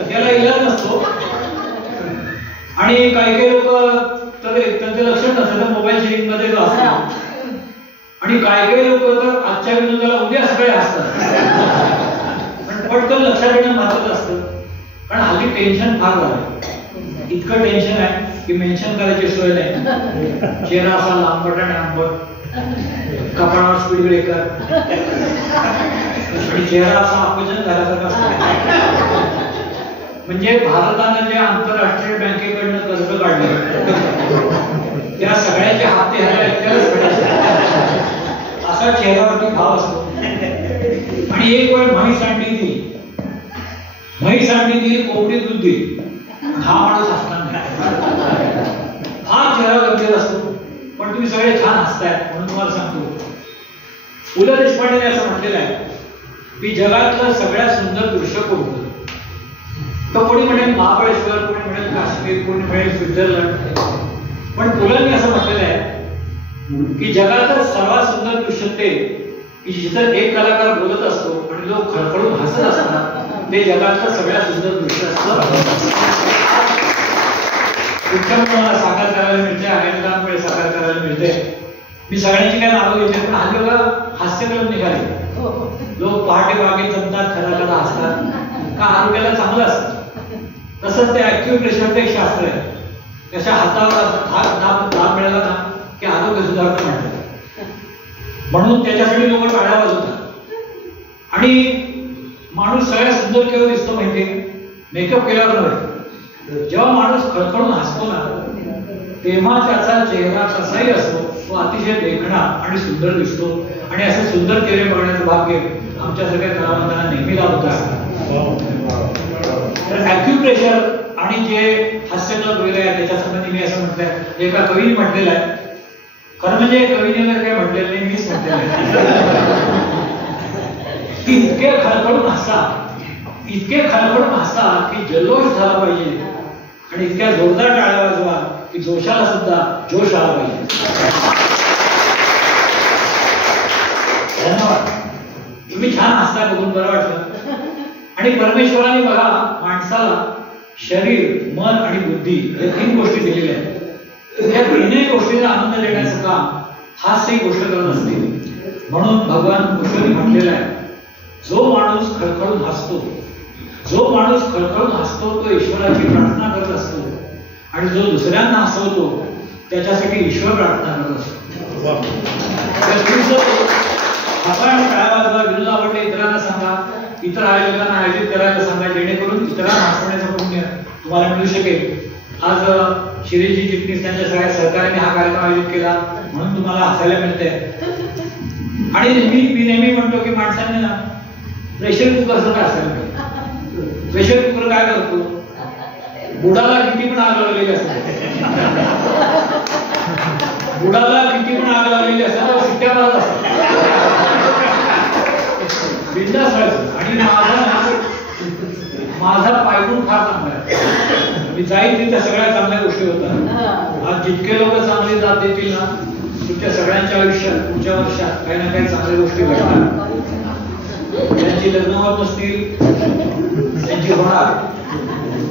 त्याला इलाज नसतो. आणि काही लोक तर त्यांचं लक्ष नसतं तर मोबाईल शेअरिंग मध्ये असतात, आणि काही लोक तर आजच्या विनोदाला उद्या सगळे असतात, पण पटकन लक्षात येणं महत्वाचं असतं. कारण हल्ली टेन्शन फार झालं, इतकं टेन्शन आहे की मेन्शन करायची सोय नाही. चेहरा असा लांबट आणि आंबट, कपाळावर स्पीड ब्रेकर, आणि चेहरा असा अपचन झाल्यासारखा असतो. म्हणजे भारतानं जे आंतरराष्ट्रीय बँकेकडनं कर्ज काढलं त्या सगळ्याचे हप्ते ह्याला एकट्यालाच फेडायचे असा चेहऱ्यावरती भाव असतो. आणि एक वेळ म्हैस अंडी दिली कोंबडी दूध दिली, हा माणूस हसणार नाही, हा चेहरा गंभीर असतो. पण तुम्ही सगळे छान हसताय म्हणून तुम्हाला सांगतो, पु ल देशपांडेने असं म्हटलेलं आहे की जगातलं सगळ्यात सुंदर दृश्य कोणतं, तर कोणी म्हणेल महाबळेश्वर, कोणी म्हणेल काश्मीर, कोणी म्हणेल स्वित्झर्लंड. पण पुलंनी असं म्हटलेलं आहे की जगातलं सर्वात सुंदर दृश्य ते की जिथं एक कलाकार बोलत असतो आणि लोक खळखळून हसत असतात, ते जगातलं सगळ्यात सुंदर दृश्य असतं. मला साकार करायला मिळते, अनेकांमुळे साकार करायला मिळते. मी सगळ्यांची काय नावं घेते, पण हल्ली बघा हास्यकलम निघाले, लोक पहाटे बागे जमतात, खरा हसतात, का आरोग्याला चांगलं असतं. तसंच ते ऍक्युप्रेशरचं एक शास्त्र आहे, त्याच्या हातावर दाब मिळाला ना की आरोग्य सुधारतं म्हणतात, म्हणून त्याच्यासाठी लोक टाळ्या वाजवतात. आणि माणूस सगळ्यात सुंदर केव्हा दिसतो माहितीये, मेकअप केल्यावर नव्हे. जेव्हा माणूस खळखळून हसतो ना तेव्हा त्याचा चेहरा कसाही असतो तो अतिशय देखणा आणि सुंदर दिसतो. आणि असे सुंदर चेहरे बघण्याचं भाग्य आमच्यासारख्या कलावंतांना नेहमी लाभत असतं. तर ऍक्युप्रेशर आणि जे हास्यकला वगैरे आहे त्याच्या संबंधी मी असं म्हटलंय, एका कवीने म्हटलेलं आहे, खरं म्हणजे कवीने वगैरे काय म्हटलेलं नाही, मीच म्हटलेलं आहे की इतके खळखळून हसा की जल्लोष झाला पाहिजे, आणि इतक्या जोरदार टाळ्या वाजवा की जोशाला सुद्धा जोश आला पाहिजे. धन्यवाद. तुम्ही छान हसता, बघून बरं वाटलं. आणि परमेश्वराने बघा माणसाला शरीर, मन आणि बुद्धी या 3 गोष्टी दिलेल्या आहेत. या 3 गोष्टींना आनंद देण्याचं काम हास्य ही गोष्ट करत असते. म्हणून भगवान कृष्णाने म्हटलेलं आहे जो माणूस खळखळून हसतो, जो माणूस खळखळून हसतो तो ईश्वराची प्रार्थना करत असतो, आणि जो दुसऱ्यांना हसवतो त्याच्यासाठी ईश्वर प्रार्थना करत असतो. विनोद आवडले इतरांना सांगा, इतर आयोजकांना आयोजित करायला सांगा, जेणेकरून इतरांना हसवण्याचं पुण्य तुम्हाला मिळू शकेल. आज शिरीषजी चिटणीस त्यांच्या सगळ्या सहकार्याने हा कार्यक्रम आयोजित केला म्हणून तुम्हाला हसायला मिळतंय. आणि मी नेहमी म्हणतो की माणसाने ना प्रेशर कुकरचं काय असायला पाहिजे. प्रेशर कुकर काय करतो, बुडाला किती पण आग लागलेली असते, बुडाला किती पण आग लागलेली असते तो शिट्ट्या मारत असतो, बिंदास व्हायचं. आणि माझा पायगुण फार चांगला आहे, मी जाईल तिथं सगळ्या चांगल्या गोष्टी होतात. आज जितके लोक चांगले जात देतील ना तुमच्या सगळ्यांच्या आयुष्यात पुढच्या वर्षात काही ना काही चांगल्या गोष्टी घडणार. त्यांची लग्न होत असतील त्यांची होणार,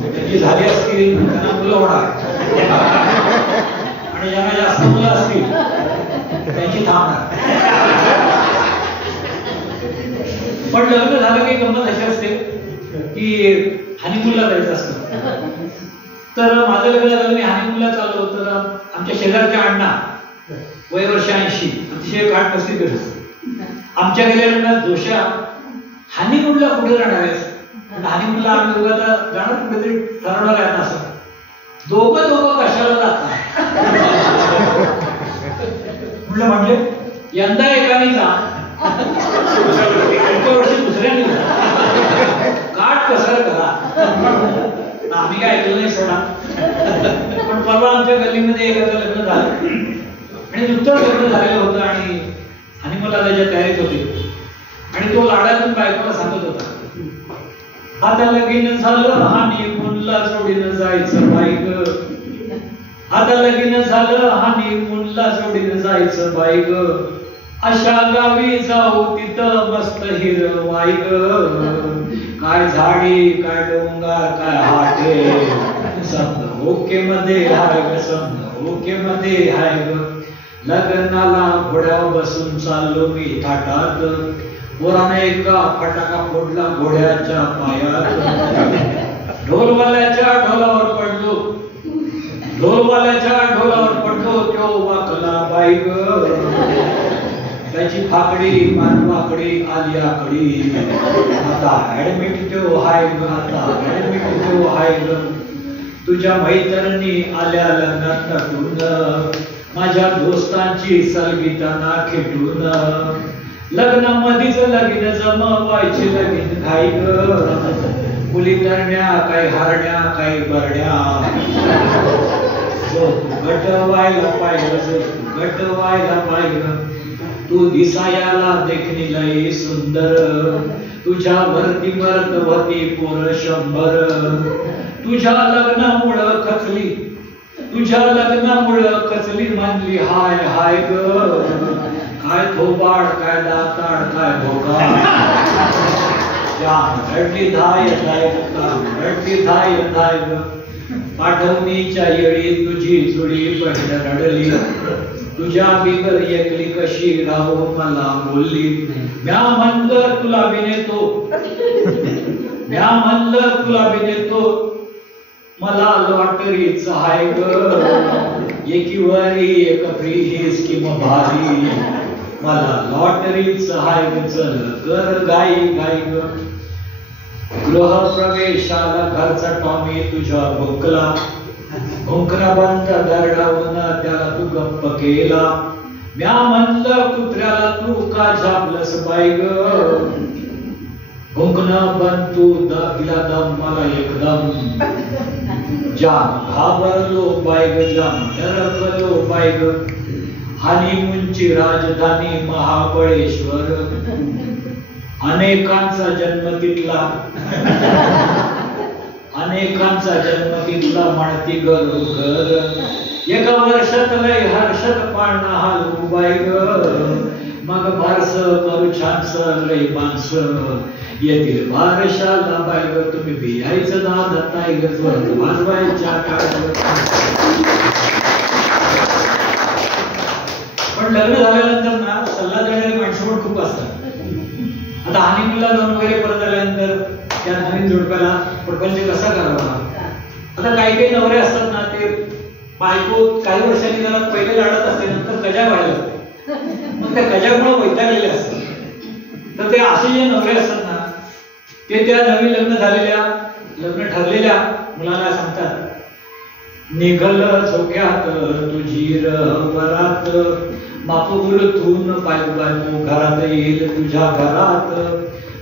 त्यांची झाली असतील त्यांना मुलं होणार, आणि ज्यांना जास्त मुलं असतील त्यांची थांबणार. पण लग्न झालं की गंमत अशी असते की हनीमूनला जायचं असतं. तर माझं लग्न झालं, मी हनीमूनला चाललो. तर आमच्या शेजारच्या अण्णा वय वर्ष 80, अतिशय काट कसली करत असते. आमच्या गेल्या जोशा हनीमूनला कुठे जाणार आहेस? हनीमूनला आम्ही दोघं जाणार कुठेतरी ठरवणार आहे ना. असं दोघं कशाला जातात म्हटलं, म्हणजे यंदा एकाने जा, पुढच्या वर्षी दुसऱ्याने काट कसर करा. आम्ही काय ऐकलं नाही सोडा. पण परवा आमच्या गल्लीमध्ये एखादं लग्न झालं आणि नुकतंच लग्न झालेलं होतं आणि मला त्याच्या तयारीत होते. आणि तो लाडातून बायकोला सांगत होता, आता लगीन झालं हनीमूनला जोडीनं जायचं बाईक, आता लगीन झालं हनीमूनला जोडीनं जायचं बाईक, अशा गावी जाऊ तिथं मस्त हिरवाई ग, काय झाडी काय डोंगर काय हाटे, समज ओके मध्ये हाय ग, समज ओके मध्ये हाय ग. लग्नाला घोड्यावर बसून चाललो मी थाटात, पोराने एका फटाका फोडला घोड्याच्या पायात, ढोलवाल्याच्या ढोलावर पडलो, ढोलवाल्याच्या ढोलावर पडलो, तो वाकला बाई ग, त्याची फाकडी पानवाकडी आली आकडी, आता ऍडमिट तो हाय ग, आता ऍडमिट तो हाय ग. तुझ्या मैत्रिणी आल्या लग्नात नटून, माझ्या दोस्तांची सलगीताना खेटून, लग्नामध्येच लगीन जमवायचे लगीन घाई ग, मुली तरण्या काही हारण्या काही बरण्या, जो गटवायला पाहिलं, जो गटवायला पाहिलं, तू दिसायला देखणी लई सुंदर, तुझ्या वरती मर्दवती पोर 100, तुझ्या लग्नामुळं खचली, तुझ्या लग्नामुळं खचली म्हणली हाय हाय ग, काय थोबाड काय दाताड काय भोका, रडली धाय धाय रडली धाय धाय ग. पाठवणीच्या येळी तुझी जुळी पहिलं रडली, तुझ्या बिगर एकली कशी राहू मला बोलली, म्या म्हणलं तुला बिनेतो, म्या म्हणलं तुला बिनेतो, मला लॉटरीच हाय ग, एकीवरी एक फ्री ही स्कीम भारी, मला लॉटरीच हाय ग, चल कर गाई गाई ग. गृह प्रवेशाला घरचा टॉमी तुझ्या भुंकला, भुंकरा बंद दरडावून त्याला तू गप्प केला, म्या म्हणलं कुत्र्याला तू का झापलंस बाई ग, भुंकणं बंद तू दिला दम मला एकदम, जाम घाबरलो बाई ग, जाम डरकलो बाई ग. हनीमूनची राजधानी महाबळेश्वर, अनेकांचा जन्म तिथला, अनेकांचा जन्म तिथला म्हणती घरोघर, एका वर्षात लय हर्षद पाळणा हालू बाई ग, मग बारस करू छानस लय माणस येतील बारशाला बाई ग, तुम्ही बियायचं ना दत्ताई ग, वाजवायच्या टाळ्या. पण लग्न झाल्यानंतर ना सल्ला देणारी माणसं पण खूप असतात. आता हनीमूनला जाऊन वगैरे परत आल्यानंतर त्या नवीन जोडप्याला प्रपंच कसा करावा. आता काही काही नवरे असतात ना, ते बायको काही वर्षांनी जरा पहिले लाडत असते, नंतर कजा व्हायला मग त्या कजामुळे वैतागलेले असतात. तर ते असे जे नवरे असतात ना, ते त्या नवीन लग्न ठरलेल्या मुलाला सांगतात, निघल झोक्यात तुझी रहबरात, मापूरतून बायको घरात येईल तुझ्या घरात.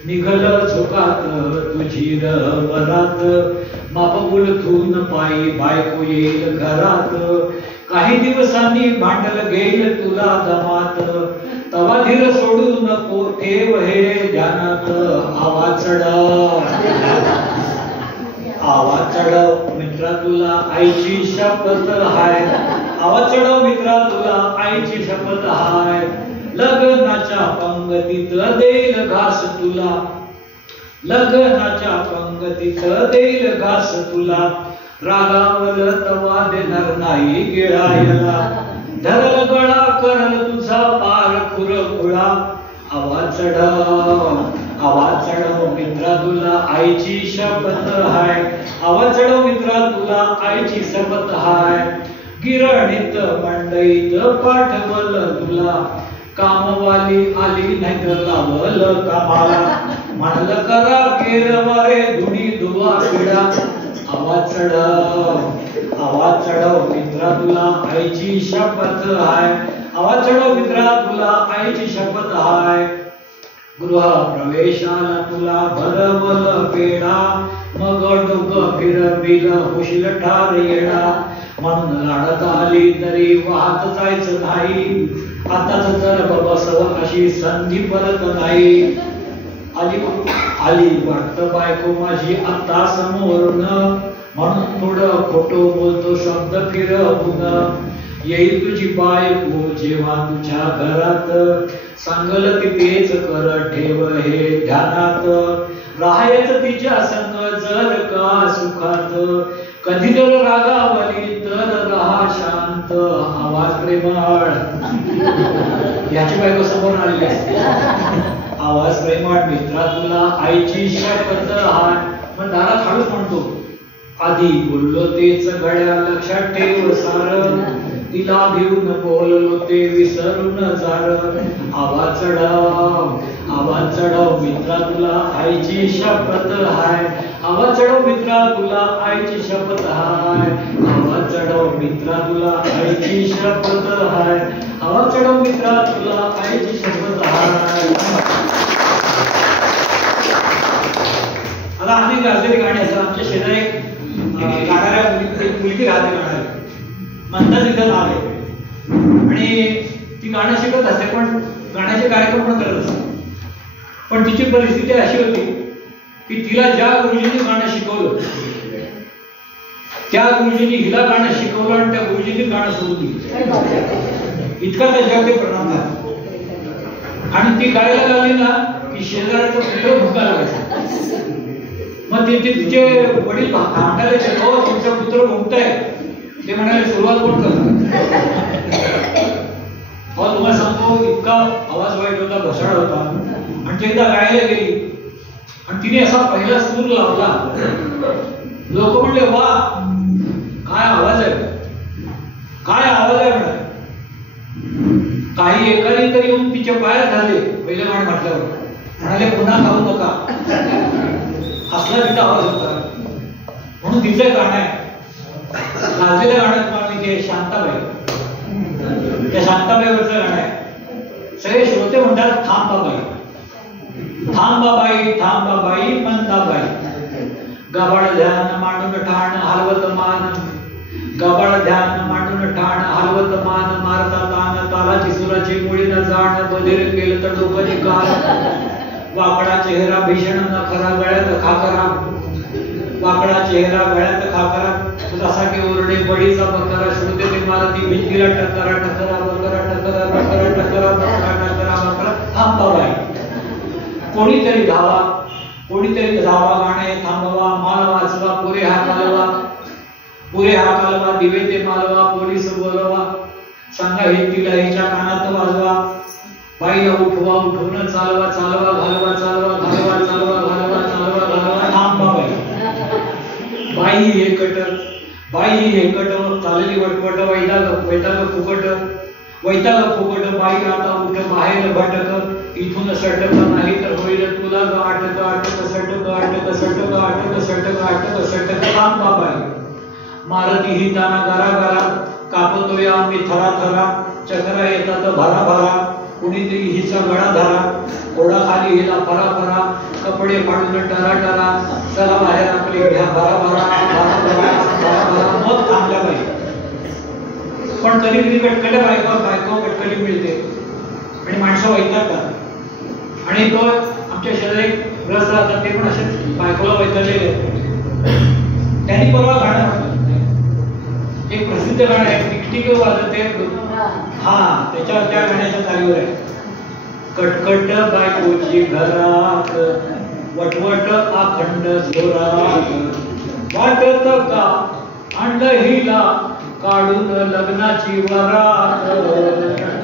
निघल झोकात तुझी रहबरात, मापूरतून बायको येईल घरात. काही दिवसांनी भांडल घेईल तुला दमात, तवा धीर सोडू नको ठेव हे ध्यानात. आवाज चढव मित्रा तुला आईची शपथ हाय, आवाज चढव मित्रा तुला आईची शपथ हाय. लग्नाच्या पंगतीत देईल घास तुला, लग्नाच्या पंगतीत देईल घास तुला. रागावल तवा देणार नाही गिळायला, धरल गळा करल तुझा पार खुरखुळा. आवाज चढव मित्रा तुला आईची शपथ हाय, आवाज चढव मित्रा तुला आईची शपथ हाय. गिरणीत मंडईत पाठवल तुला, कामवाली आली नाही तर लावल कामाला. म्हणलं करा केरवारे धुणी धुवा पिढा. आवाज चढव मित्रा तुला आईची शपथ हाय, आवाज चढव मित्रा तुला आईची शपथ हाय. गृह प्रवेशाला तुला भरवल पेढा, मग डोकं फिरविल होशील ठार येडा. म्हणून लाडत आली तरी वाहत जायचं नाही, आताच जर बसव अशी संधी परत नाही. आली वाटत बायको माझी आता समोरून, म्हणून थोडं खोटं बोलतो शब्द फिरवून. येईल तुझी बायको जेव्हा तुझ्या घरात, सांगल ती तेच कर ठेव हे ध्यानात. राहायचं तिच्या संग जर का सुखात, कधी जर रागावली तर राहा शांत. आवाज प्रेमळ, याची बायको समोर आलेली असते. आवाज प्रेमळ मित्रा तुला आईची शपथ हाय. पण दारात हळूच म्हणतो, आधी बोललो तेच घड्या लक्षात ठेव सार, तिला घेऊन बोललो ते विसरून जार. आवाज चढव मित्रा तुला आईची शपथ हाय, आवाज चढव मित्रा तुला आईची शपथ हाय. आवाज चढव मित्रा तुला आईची शपथ हाय, आवाज चढव मित्रा तुला आईची शपथ हाय. आता आम्ही गाजलेली गाणी असतात. आमच्या शेजारी गाणाऱ्या मुलगी राहते, गाणारी मंदा तिथं नाव आहे, आणि ती गाणं शिकत असते, पण गाण्याचे कार्यक्रम पण करत असते. पण तिची परिस्थिती अशी होती की तिला ज्या गुरुजींनी गाणं शिकवलं त्या गुरुजींनी हिला गाणं शिकवलं, आणि त्या गुरुजींनी गाणं सोडून दिलं. इतका त्याच्यावरती परिणाम झाला. आणि ती गायला लागली ना की शेजाऱ्याचं पुत्र भुंका लागायचं. मग तिचे वडील भांडायला शिकव, तुमचा पुत्र भुंकताय. ते म्हणाले सुरुवात कोण करणार. तुम्हाला सांगतो, इतका आवाज वाईट होता, घसाड होता. आणि ती एकदा गायला गेली आणि तिने असा पहिला सूर लावला. लोक म्हणले, वा काय आवाज आहे, काय आवाज आहे म्हणाले. काही एकाने तरी येऊन तिच्या पायात झाले पहिल्या गाणं म्हटल्यावर. म्हणाले पुन्हा खाऊ नका. असला तिचा आवाज होता. म्हणून तिचं गाणं आहे. गाजलेल्या गाण्यात म्हणजे शांताबाई, त्या शांताबाईवरचं गाणं आहे. सगळे श्रोते म्हणतात थांबाबाई, थांबाबाई, थांबाबाई म्हणताबाई. गबाळ ध्यान मांडून ठाण हलवत मान, गबाळ ध्यान मांडून ठाण हलवत मान. मारता तान तालाची सुराची मुळी न जाण, बधीर केलं तर डोकं काल. वाकडा चेहरा भीषण नखरा, गळ्यात खाकरा, वाकडा चेहरा गळ्यात खाकरा. जसा की ओरडे बडीचा बकरा, श्रोते ते मला ती भिंतीला टकरा टकरा बकरा टकरा बकरा टकरा बकरा टकरा बकरा. थांबाबाई. कोणीतरी धावा, कोणीतरी धावा, गाणे थांबवा, माल वाचवा, पुरे हा कालवा, पुरे हा कालवा, दिवे ते मालवा, पोलीस बोलवा, सांगा हे तिला हिच्या कानात वाजवा. बाईला उठवा उठवणं, चालवा चालवा, घालवा चालवा, घालवा चालवा, घालवा चालवा, घालवा थांबा बाई. बाई एकट, बाई एकट, चालली वटवट, वैताग वैताग फुकट, वैताग फुकट, बाई आता उठ बाहेर भटक, इथून सटक नाही तर होईल तुला अटक, अटक सटक, अटक सटक, अटक सटक, अटक सटक थांबा बाई. मारती ही ताना गरा गरा, कापतोय आम्ही थरा थरा, चक्र येतात भरा भरा, कुणीतरी हिचा गळा धरा, घोडा खाली हिला परा परा, कपडे फाडून टरा टरा, चला बाहेर आपले घ्या भरा भरा, भरा भरा, भरा भरा, मग थांबल्या पाहिजे. पण कधी कधी कटकट बायको कटकटी मिळते आणि माणसं वैतागतात. आणि तो आमच्या शेजारी रस राहतात, ते पण असे बायकोला वैतागलेले. त्यांनी परवा गाणं म्हटलं, एक प्रसिद्ध गाणं आहे, टिकटिक वाजते, हा त्याच्या त्या गाण्याच्या तारीवर आहे. कटकट बायकोची घरात, वटवट अखंड जोरात, वाटत का अंड हिला काढून लग्नाची वरात.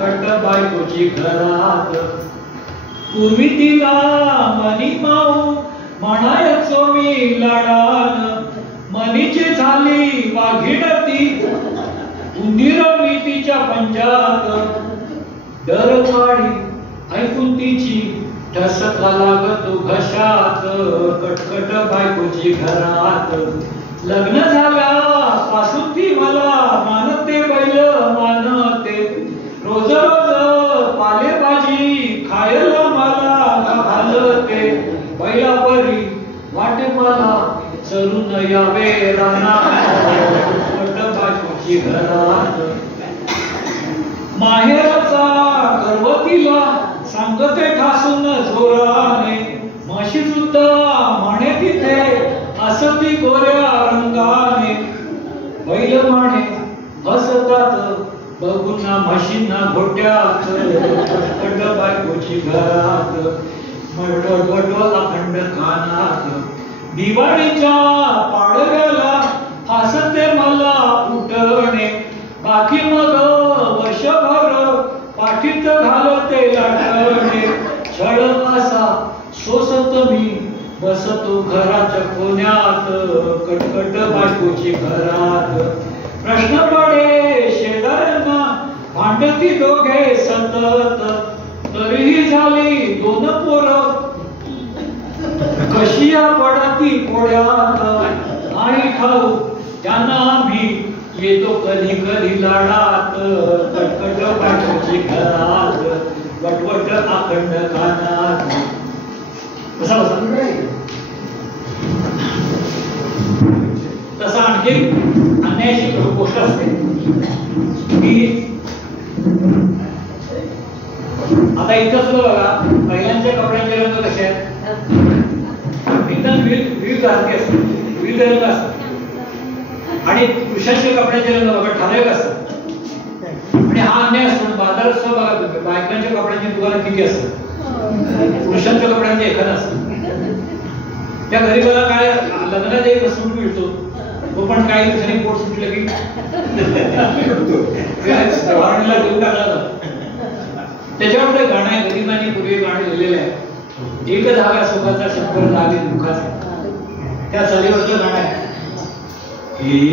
कटकट बायकोची घरात, पूर्वी तिला मनी माऊ म्हणायचो मी लाडान, मनीची झाली वाघीण ती, उंदीर मी तिच्या पंजात. डर काढी ऐकून तिची ठसका लागतो घशात. कटकट बायकोची घरात, लग्न झाल्यापासून ती मला मानते बैल मानते, रोज रोज पालेभाजी खायला मला घालते. बैला परी वाटे मला चरून यावे रानात. कटकट बायकोची घरात, माहेरचा गर्वतीला सांगते ठासून जोराने, म्हशी सुद्धा म्हणे तिथे असती गोऱ्या रंगाने. बैल माणे हसतात बघून म्हशींना घोट्यात. कटकट बायकोची घरात, वटवट अखंड कानात. दिवाळीच्या पाडव्याला हसते मला उठणे, बाकी मग वर्षभर पाठीत घालते लाटणे. छळ असा सोसत मी बसतो घराच्या कोण्यात. कटकट बायकोची घरात, प्रश्न पडे शेजाऱ्यांना भांडती दोघे सतत, तरीही झाली दोन पोरं कशी पडती पोळ्यात. नाही ठाऊ त्यांना आम्ही येतो कधी कधी लाडात. कटकट बायकोची घरात, वटवट अखंड कानात. कसा बसा तसा आणखी अन्यायाची गोष्ट असते की आता इथं सुद्धा बघा, महिलांच्या कपड्यांचे रंग कसे आहेत, एकदम विविध रंगी असतात, विविध रंग असतात. आणि पुरुषांच्या कपड्यांचे रंग बघा ठराविक असतात. आणि हा अन्याय असतो. बाजारात सुद्धा बघा तुम्ही, बायकांच्या कपड्यांची दुकानं किती असतात, पुरुषांच्या कपड्यांचे एखादं असतं. त्या गरीबाला काय लग्नात एक सूट मिळतो, तो पण काही दिवसांनी पोट सुटलं की देऊन टाकला जातो. त्याच्यावर गाणं आहे, गरिबांनी पूर्वी गाणं लिहिलेलं आहे, एक धागा सुखाचा शंभर धागे दुःखाचा. त्या चलीवरचं गाणं आहे,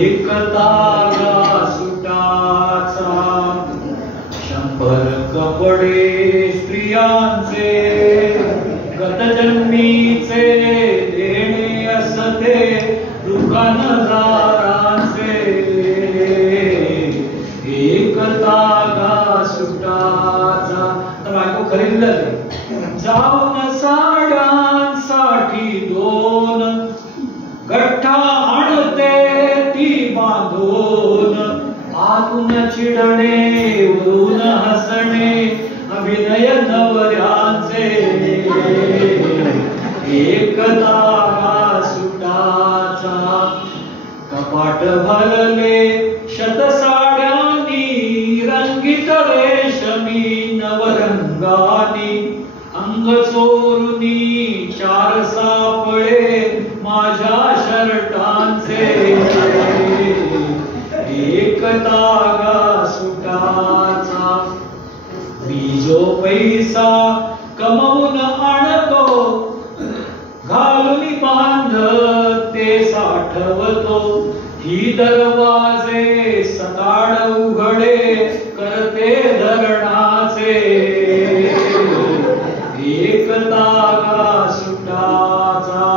एक धागा सुटाचा शंभर कपडे स्त्रियांचे, गतजन्मीचे देणे असते दुकानदारांचे. एक धागा सुटाचा, तर बायको खरेदीला जाऊन साड्यांसाठी दोन गठ्ठा आणते ती बांधून. आतून चिडणे वरून हसणे अभिनय नवऱ्यांचे. एक धागा सुटाचा, कपाट भरले शत साड्यांनी, रंगीत रेशमी नवरंगानी. अंग चोरुनी चार सापळे माझ्या शर्टांचे. एक धागा सुटाचा, जो पैसा कमवून आणतो घालून बांध ते साठवतो ही दरवाजे सताड उघडे करते धरणाचे एक तागा सुटाचा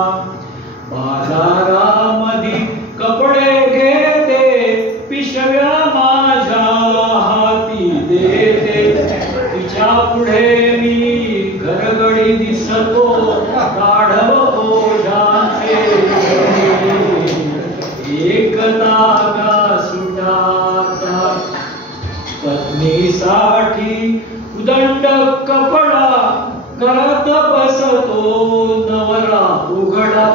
बाजारामध्ये कपडे घेते पिशव्या माझ्या हाती देते तिच्या पुढे मी घरगडी दिसतो गाढव ओझाचे एक तागा सुटाचा पत्नीसाठी उदंड कपडा घरात बसतो नवरा उघडा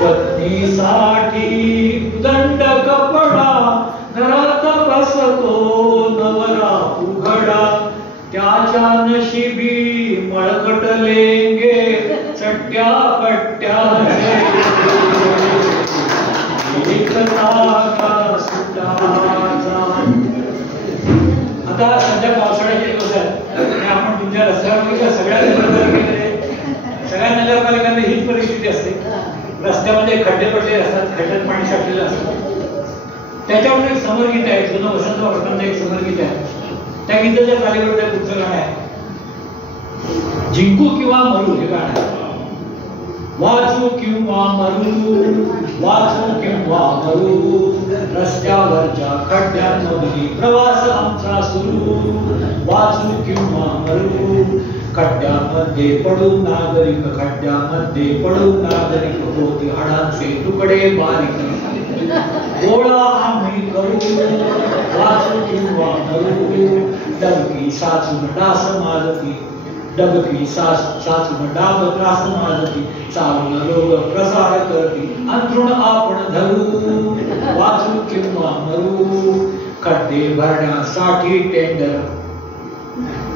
पत्नीसाठी उदंड कपडा घरात बसतो नवरा उघडा त्याच्या नशिबी मळकटलेंगे चट्ट्या पट्ट्याचे एक तागा सुटाचा. आता सध्या पावसाळ्याचे दिवस आहेत आणि आपण तुमच्या रस्त्यावर सगळ्या नगरपालिकांना हीच परिस्थिती असते. रस्त्यामध्ये खड्डे पडले असतात, खड्ड्यात पाणी साठलेलं असतं. त्याच्यावर एक समरगीत आहे, जुनं वसंत वर्तनचं एक समरगीत आहे. त्या गीताच्या चालीवर त्या पुढचं गाणं आहे, जिंकू किंवा मरू हे गाणं आहे. वाचू किंवा मरू, वाचू किंवा मरू, रस्त्यावरच्या खड्ड्यांमधली प्रवास आमचा सुरू. वाचू किंवा मरू, खड्ड्यामध्ये पडून नागरिक, खड्ड्यामध्ये पडून नागरिक होती हाडांचे तुकडे बारीक. गोळा आम्ही करू, वाचू किंवा मरू, डबकी साचून डास माजती, डबकी साचून डाब त्रास माजती, चालून रोग प्रसार करती, अंथरुण आपण धरू. वाचू किंवा मरू, खड्डे भरण्यासाठी टेंडर,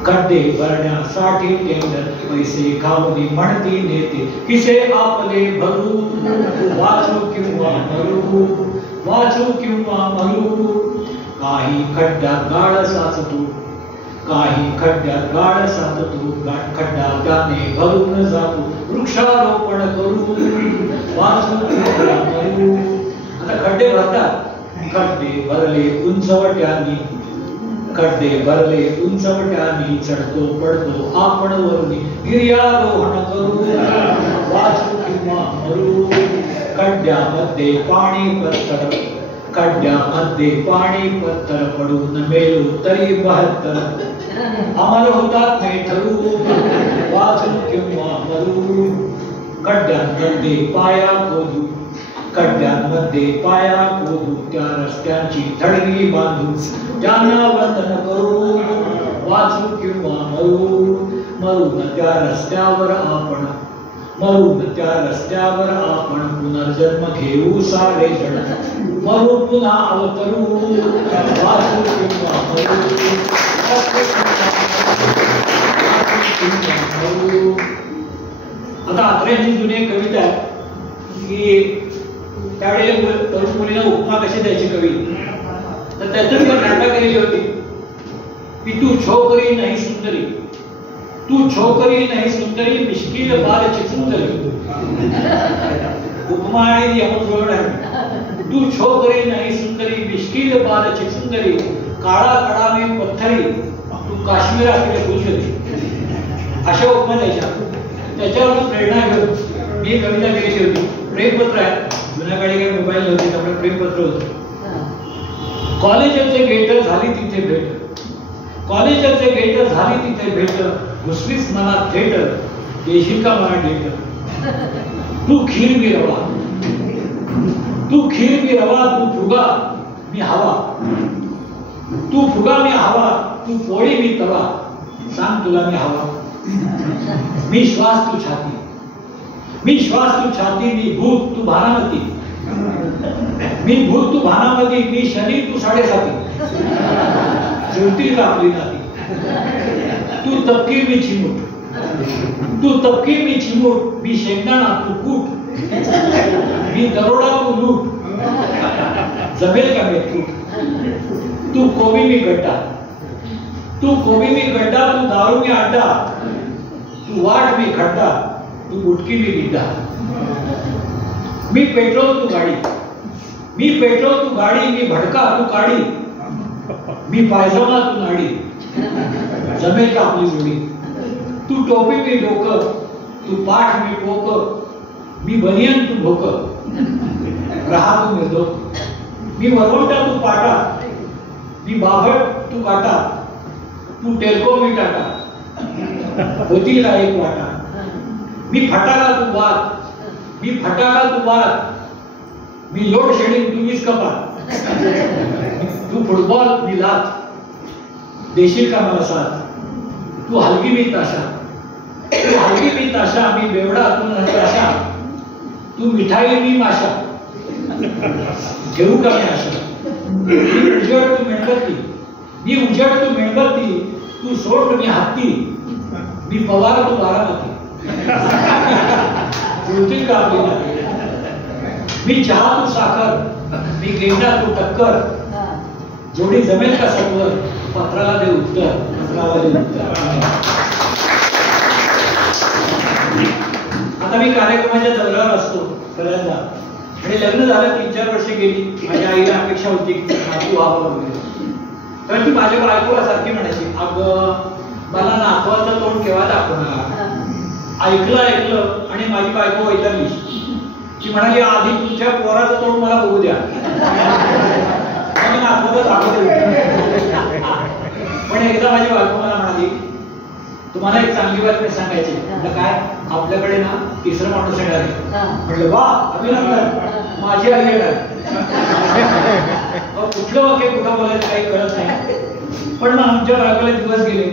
खड्डे भरण्यासाठी टेंडर, पैसे खावली म्हणती नेते, किसे आपले भरू. वाचू किंवा मरू, वाचू किंवा मरू, काही खड्ड्यात गाळ साचतो, काही खड्ड्यात गाळ साचतो, खड्डा त्याने भरून जातो, वृक्षारोपण करू. वाचू किंवा मरू. आता खड्डे भरतात, खड्डे भरले उंचवट्यानी, खड्डे भरले उंचवट्यानी, चढतो पडतो आपण वरुनी, गिर्यारोहण करू. वाचू किंवा मरू, खड्ड्यामध्ये पाणी पत्थर, खड्ड्यामध्ये पाणी पत्थर, पडून मेलो तरी 72, अमर होतात नाही ठरू. वाचू किंवा मरू, खड्ड्यांमध्ये पाया खोदू, खड्ड्यांमध्ये पाया खोदू, त्या रस्त्यांची थडगी बांधू, त्यांना वंदन करू. वाचू किंवा मरू, मरून त्या रस्त्यावर आपण, मरून त्या रस्त्यावर आपण, पुनर्जन्म घेऊ सारे जण, मरू पुन्हा अवतरू. वाचू किंवा मरू. आता अत्रेंची जुनी एक कविता आहे की त्यावेळेला तरुण मुलीला उपमा कशी द्यायची कवी, तर त्यातून नाटक केलेली होती की तू छोकरी नाही सुंदरी, तू छोकरी नाही सुंदरी, मिश्किल बाल चिचुंदरी. उपमा आणि यमन आहे. तू छोकरी नाही सुंदरी, मिश्किल बाल चिचुंदरी, काळा कडा में पत्थरी, तू काश्मीर असलेले खुश होती. अशा उपमा द्यायच्या. त्याच्यावर प्रेरणा घेऊन मी कविता केली होती. प्रेमपत्र आहे, जुन्या काळी काही मोबाईल नव्हते त्यामुळे प्रेमपत्र होतं. कॉलेजचे गेट झाली तिथे भेट, कॉलेजचे गेट झाली तिथे भेट, घुसलीस मला थेट, देशील का मला डेट. तू खीर मी रवा, तू खीर मी रवा, तू फुगा मी हवा, तू फुगा मी हवा, तू पोळी मी तवा, सांग तुला मी हवा. मी श्वास तू छाती, मी श्वास तू छाती, मी भूत तू भानामती, मी भूत तू भानामती, मी शनी तू 7.5, जुळतील का आपली नाती. तू तपकीर मी चिमूट, तू तपकीर मी चिमूट, मी शेंगदाणा तू कूट, मी दरोडा तू लूट, जमेल का मी तूट. तू कोबी मी गड्डा, तू कोबी मी गड्डा, तू दारू मी अड्डा, तू वाट मी खड्डा, तू गुटकी मी गिड्डा. मी पेट्रोल तू गाडी, मी पेट्रोल तू गाडी, मी भडका तू काडी, मी पायजमा तू नाडी, जमेल का आपली जोडी. तू टोपी मी डोकं, तू पाठ मी टोक, मी बनियन तू भोक, रहा तू निर्धोक. मी वरवंटा तू पाटा, मी बाभळ तू काटा, तू टेल्को मी टाटा, होतील का एक वाटा. मी फटाका तू वाद, मी फटाका तू वाद, मी लोड शेडिंग तू वीज कपात, तू फुटबॉल मी लात, देशील का मला साथ. तू हलगी मी ताशा, तू हलगी मी ताशा, मी बेवडा तू नताशा, तू मिठाई मी माशा, घेऊ का मी आशा. मी उजड तू मेणबत्ती, मी उजड तू मेणबत्ती, तू सोड मी हत्ती, मी पवार तू बारामती, जुळतील का आपली नाती. मी चहा तू साखर, मी गेंडा तू टक्कर, जोडी जमेल का सत्वर, पत्राला दे उत्तर, पत्राला दे उत्तर. आता मी कार्यक्रमाच्या दौऱ्यावर असतो सगळ्यांना, आणि लग्न झालं 3-4 वर्षे गेली. माझ्या आईला अपेक्षा होती की नातू व्हावं वगैरे, तर ती माझ्या बायकोला सारखी म्हणायची, अगं मला नातवाचं तोंड केव्हा दाखवणार. ऐकलं आणि माझी बायको वैतागली. ती म्हणाली, आधी तुमच्या पोराचं तोंड मला बघू द्या, नातवाचं दाखवतो. पण एकदा माझी बायको मला म्हणाली, तुम्हाला एक चांगली बातमी सांगायची. म्हटलं काय. आपल्याकडे ना तिसरं माणूस येणार आहे. म्हटलं वा अभिनंदन, माझी आई येणार. कुठलं वाक्य कुठं बोलायचं काही कळत नाही. पण मग आमच्या बायकोला दिवस गेले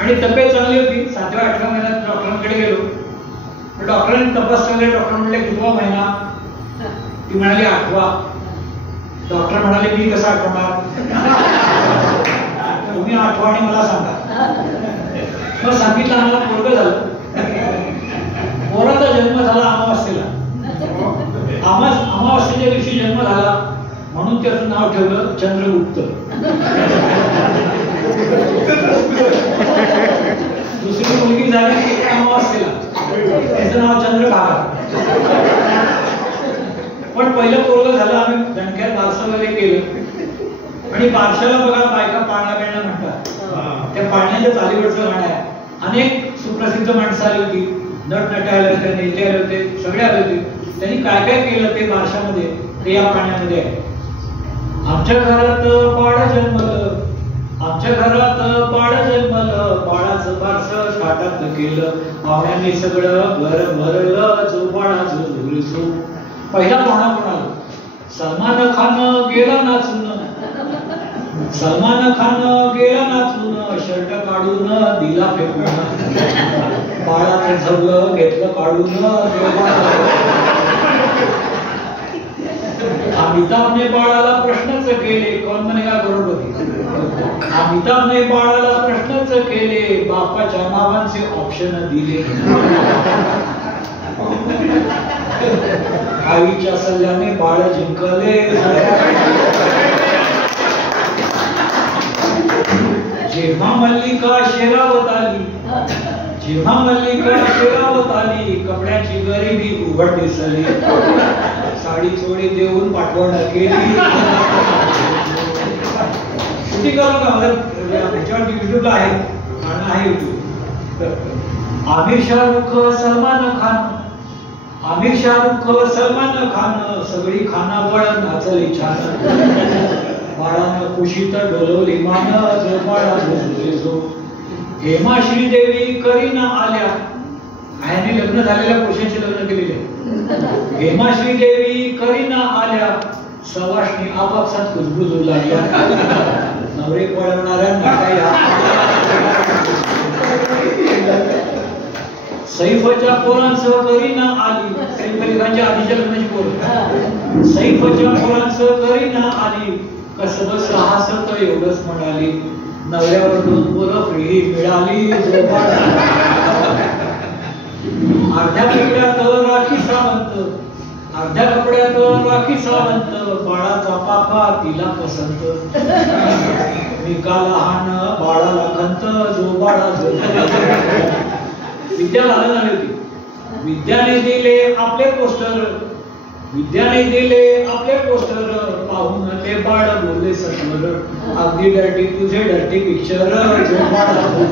आणि तब्येत चांगली होती. 7व्या-8व्या महिन्यात डॉक्टरांकडे गेलो. डॉक्टरांनी तपास केले. डॉक्टर म्हणले कितवा महिना. ती म्हणाली 8वा. डॉक्टर म्हणाले मी कसा आठवणार, तुम्ही 8वा आणि मला सांगा. मग सांगितलं आम्हाला पोरगं झालं. पोराचा जन्म झाला अमावास्येला. अमावास्येच्या दिवशी जन्म झाला म्हणून त्याचं नाव ठेवलं चंद्रगुप्त. दुसरी मुलगी झाली अमावास्येला, त्याचं नाव चंद्रभागा. पण पहिलं पोरगं झालं. आम्ही दणक्यात बारसं वगैरे केलं आणि बारशाला बघा बायका पाळणा बिळणा म्हणतात. त्या पाळण्याच्या चालीवरचं गाणं आहे. अनेक सुप्रसिद्ध माणसं आली होती, नटनटे आले होते, नेते आले होते, सगळे आले होते. त्यांनी काय काय केलं ते बारशामध्ये ते या पाळण्यामध्ये आहे. आमच्या घरात बाळ जन्मलं, आमच्या घरात बाळ जन्मलं, बाळाचं बारसं थाटात केलं, पाहुण्यांनी सगळं घर भरलं, जो बाळा जो. पहिला पाहुणा कोणाला. सलमान खान गेला नाचून, सलमान खान गेला नाचून, शर्ट काढून दिला फेकून, बाळाचं झगलं घेतलं काढून. अमिताभने बाळाला प्रश्नच केले, कोण म्हणेगा करोडपती. अमिताभने बाळाला प्रश्नच केले, बापाच्या नावांचे ऑप्शन दिले. आईच्या सल्ल्याने बाळ जिंकले. जेव्हा मल्लिका शेरावत आली, जेव्हा मल्लिका शेरावत आली, कपड्याची गरिबी उघड दिसली, साडी चोळी देऊन पाठवण केली. शूटिंग करून का त्याच्यावर युट्यूबला आहे, गाणं आहे युट्यूब. आमिर शाहरुख सलमान खान, आमिर शाहरुख सलमान खान, सगळी खानावळ नाचली छान, बाळानं खुशीत डोलवली मान, जो बाळा जो. हेमा श्रीदेवी करीना आल्या, ह्यांनी लग्न झालेल्या पुरुषांची लग्न केलेले. हेमा श्रीदेवी करीना आल्या, सवाष्णी आपापसात कुजबुजू लागल्या, नवरे पळवणाऱ्या नाट्या. सैफच्या पोरांसह करीना आली, सैफ अली खानच्या आधीच्या लग्नाची पोर. सैफच्या पोरांसह करीना आली, कसं बस हसत एवढंच म्हणाली, नवऱ्यावर 2 पोरं फ्री मिळाली. अर्ध्या मिनिटात राखी सावंत, अर्ध्या कपड्यात राखी सावंत, बाळाचा पापा तिला पसंत, मिका लहान बाळाला खंत, जो बाळा जो. विद्या लहान झाली होती. विद्याने दिले आपले पोस्टर, विद्याने दिले आपले पोस्टर, पाहून ते बाळ बोलले सत्वर, अगदी डर्टी तुझे डर्टी पिक्चर, जो बाळा जो.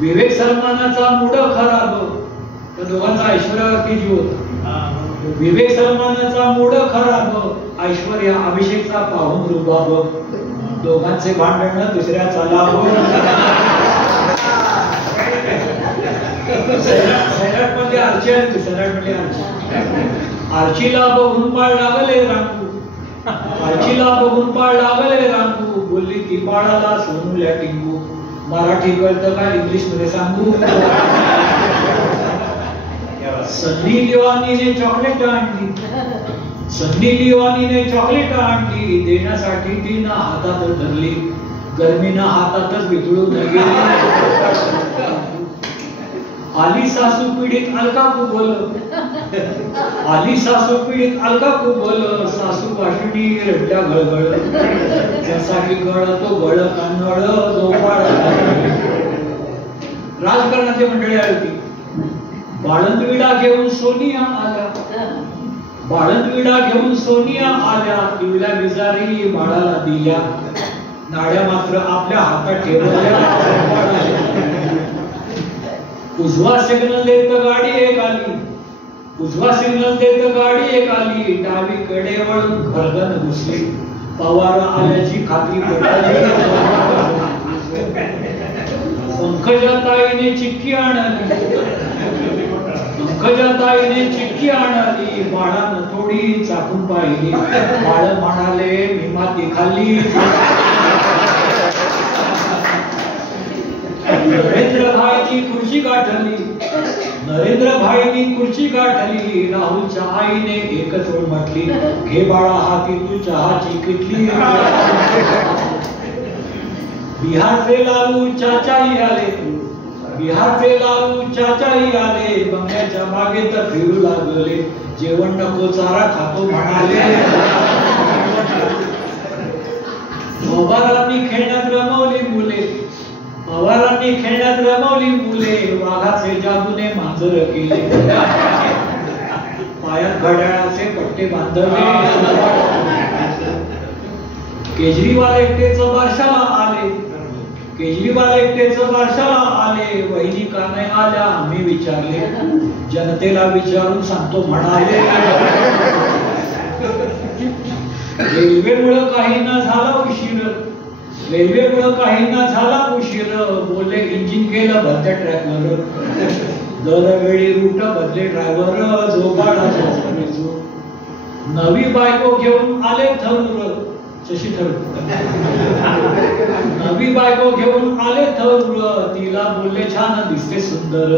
विवेक सलमानाचा मूड खराब, तर दोघांचा ऐश्वर्यावरती जीव होता. विवेक सलमानाचा मूड खराब, ऐश्वर्या अभिषेकचा पाहून रुबाब, दोघांचे भांडण दुसऱ्याचा लाभ. सैराट मध्ये आर्ची आली, सैराट मध्ये आर्ची. आर्चीला बघून पाळ लागले रांगू, आर्चीला बघून पाळ लागले रांगू, बोलली ती बाळाला सोनूल्या टिंगू, मराठी कळतं का इंग्लिश मध्ये सांगू. सन्नी लिओनीने चॉकलेट आणली, सन्नी लिओनीने चॉकलेट आणली, देण्यासाठी तिनं हातात धरली, गर्मीनं हातातच वितळून गेली. आली सासू पीडित अलका कुबल, आली सासू पीडित अलका कुबल, सासू वाशिणी रडल्या गळगळ, त्यासाठी गळतो गळ कानवळ, जो बाळ. राजकारणाची मंडळी आली होती. बाळंतविडा घेऊन सोनिया आल्या, बाळंतविडा घेऊन सोनिया आल्या, दिवल्या बिजारी बाळाला दिल्या, नाड्या मात्र आपल्या हातात ठेवल्या. उजवा सिग्नल देत गाडी एक आली, उजवा सिग्नल देत गाडी एक आली, डावीकडे वळून घरगन घुसली, पवार आल्याची खात्री पटली. पंकजाताईने चिठ्ठी आणली, पंकजाताईने चिठ्ठी आणली, बाळानं थोडी चाकून पाहिली, बाळ म्हणाले मी माती खाल्ली. नरेंद्र भाईनी खुर्ची गाठली, नरेंद्र भाईनी खुर्ची गाठली, राहुलच्या आईने एकच ओळ म्हटली, घे बाळा हाती तू चहाची किटली. बिहारचे लालू चाचाही आले, बिहारचे लालू चाचाही आले, बंगल्याच्या मागे तर फिरू लागले, जेवण नको चारा खातो म्हणाले. पवारांनी खेळण्यात रमवली मुले, पवारांनी खेळण्यात रमवली मुले, वाघाचे जादूने मांजर केले, पायात घड्याळाचे पट्टे बांधले. केजरीवाल एकटेच बारशाला आले, केजरीवाल एकटेच बारशाला आले, वहिनी का नाही आल्या आम्ही विचारले, जनतेला विचारून सांगतो म्हणाले. रेल्वेमुळे काही न झाला उशीर, रेल्वेमुळे काही न झाला उशीर, बोलले इंजिन केलं भरत्या ट्रॅकवर, दरवेळी रूट बदले ड्रायव्हर, जो बाळा जो. नवी बायको घेऊन आले थरूर, शशी थरूर, नवी बायको घेऊन आले थरूर, तिला बोलले छान दिसते सुंदर,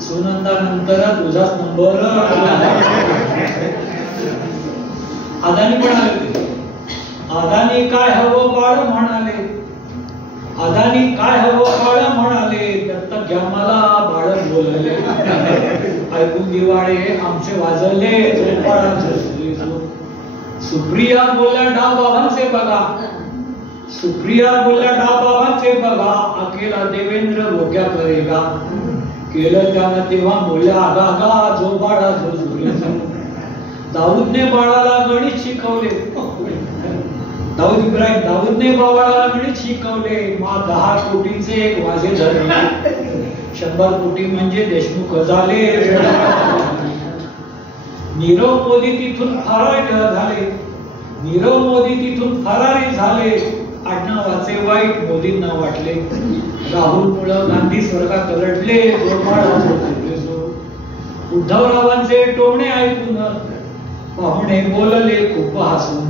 सुनंदा नंतर तुझाच नंबर. अदानी पण आले, अदानी काय हवं बाळ म्हणाले, अदानी काय हवं बाळ म्हणाले, दत्तक घ्या मला बाळ बोलले, ऐकून दिवाळे आमचे वाजले, जो बाळा जो. सुप्रिया बोलल्या डा बाबांचे बघा, सुप्रिया बोलल्या डा बाबांचे बघा, अकेला देवेंद्र भोग्या करेगा, केलं त्यानं तेव्हा बोलल्या आगा जो बाळा जो जो. दाऊदने बाळाला गणित शिकवले, दाऊद इब्राहिम, दाऊदने बाळाला गणित शिकवले, 10 कोटींचे एक वाजे धरले, 100 कोटी म्हणजे देशमुख झाले. नीरव मोदी तिथून फरारी झाले, नीरव मोदी तिथून फरारी झाले, आडनावाचे वाईट मोदींना वाटले, राहुलमुळं गांधी स्वर्गात रडले, जो बाळा जो. उद्धवरावांचे टोमणे ऐकून पाहुणे बोलले खूप हसून,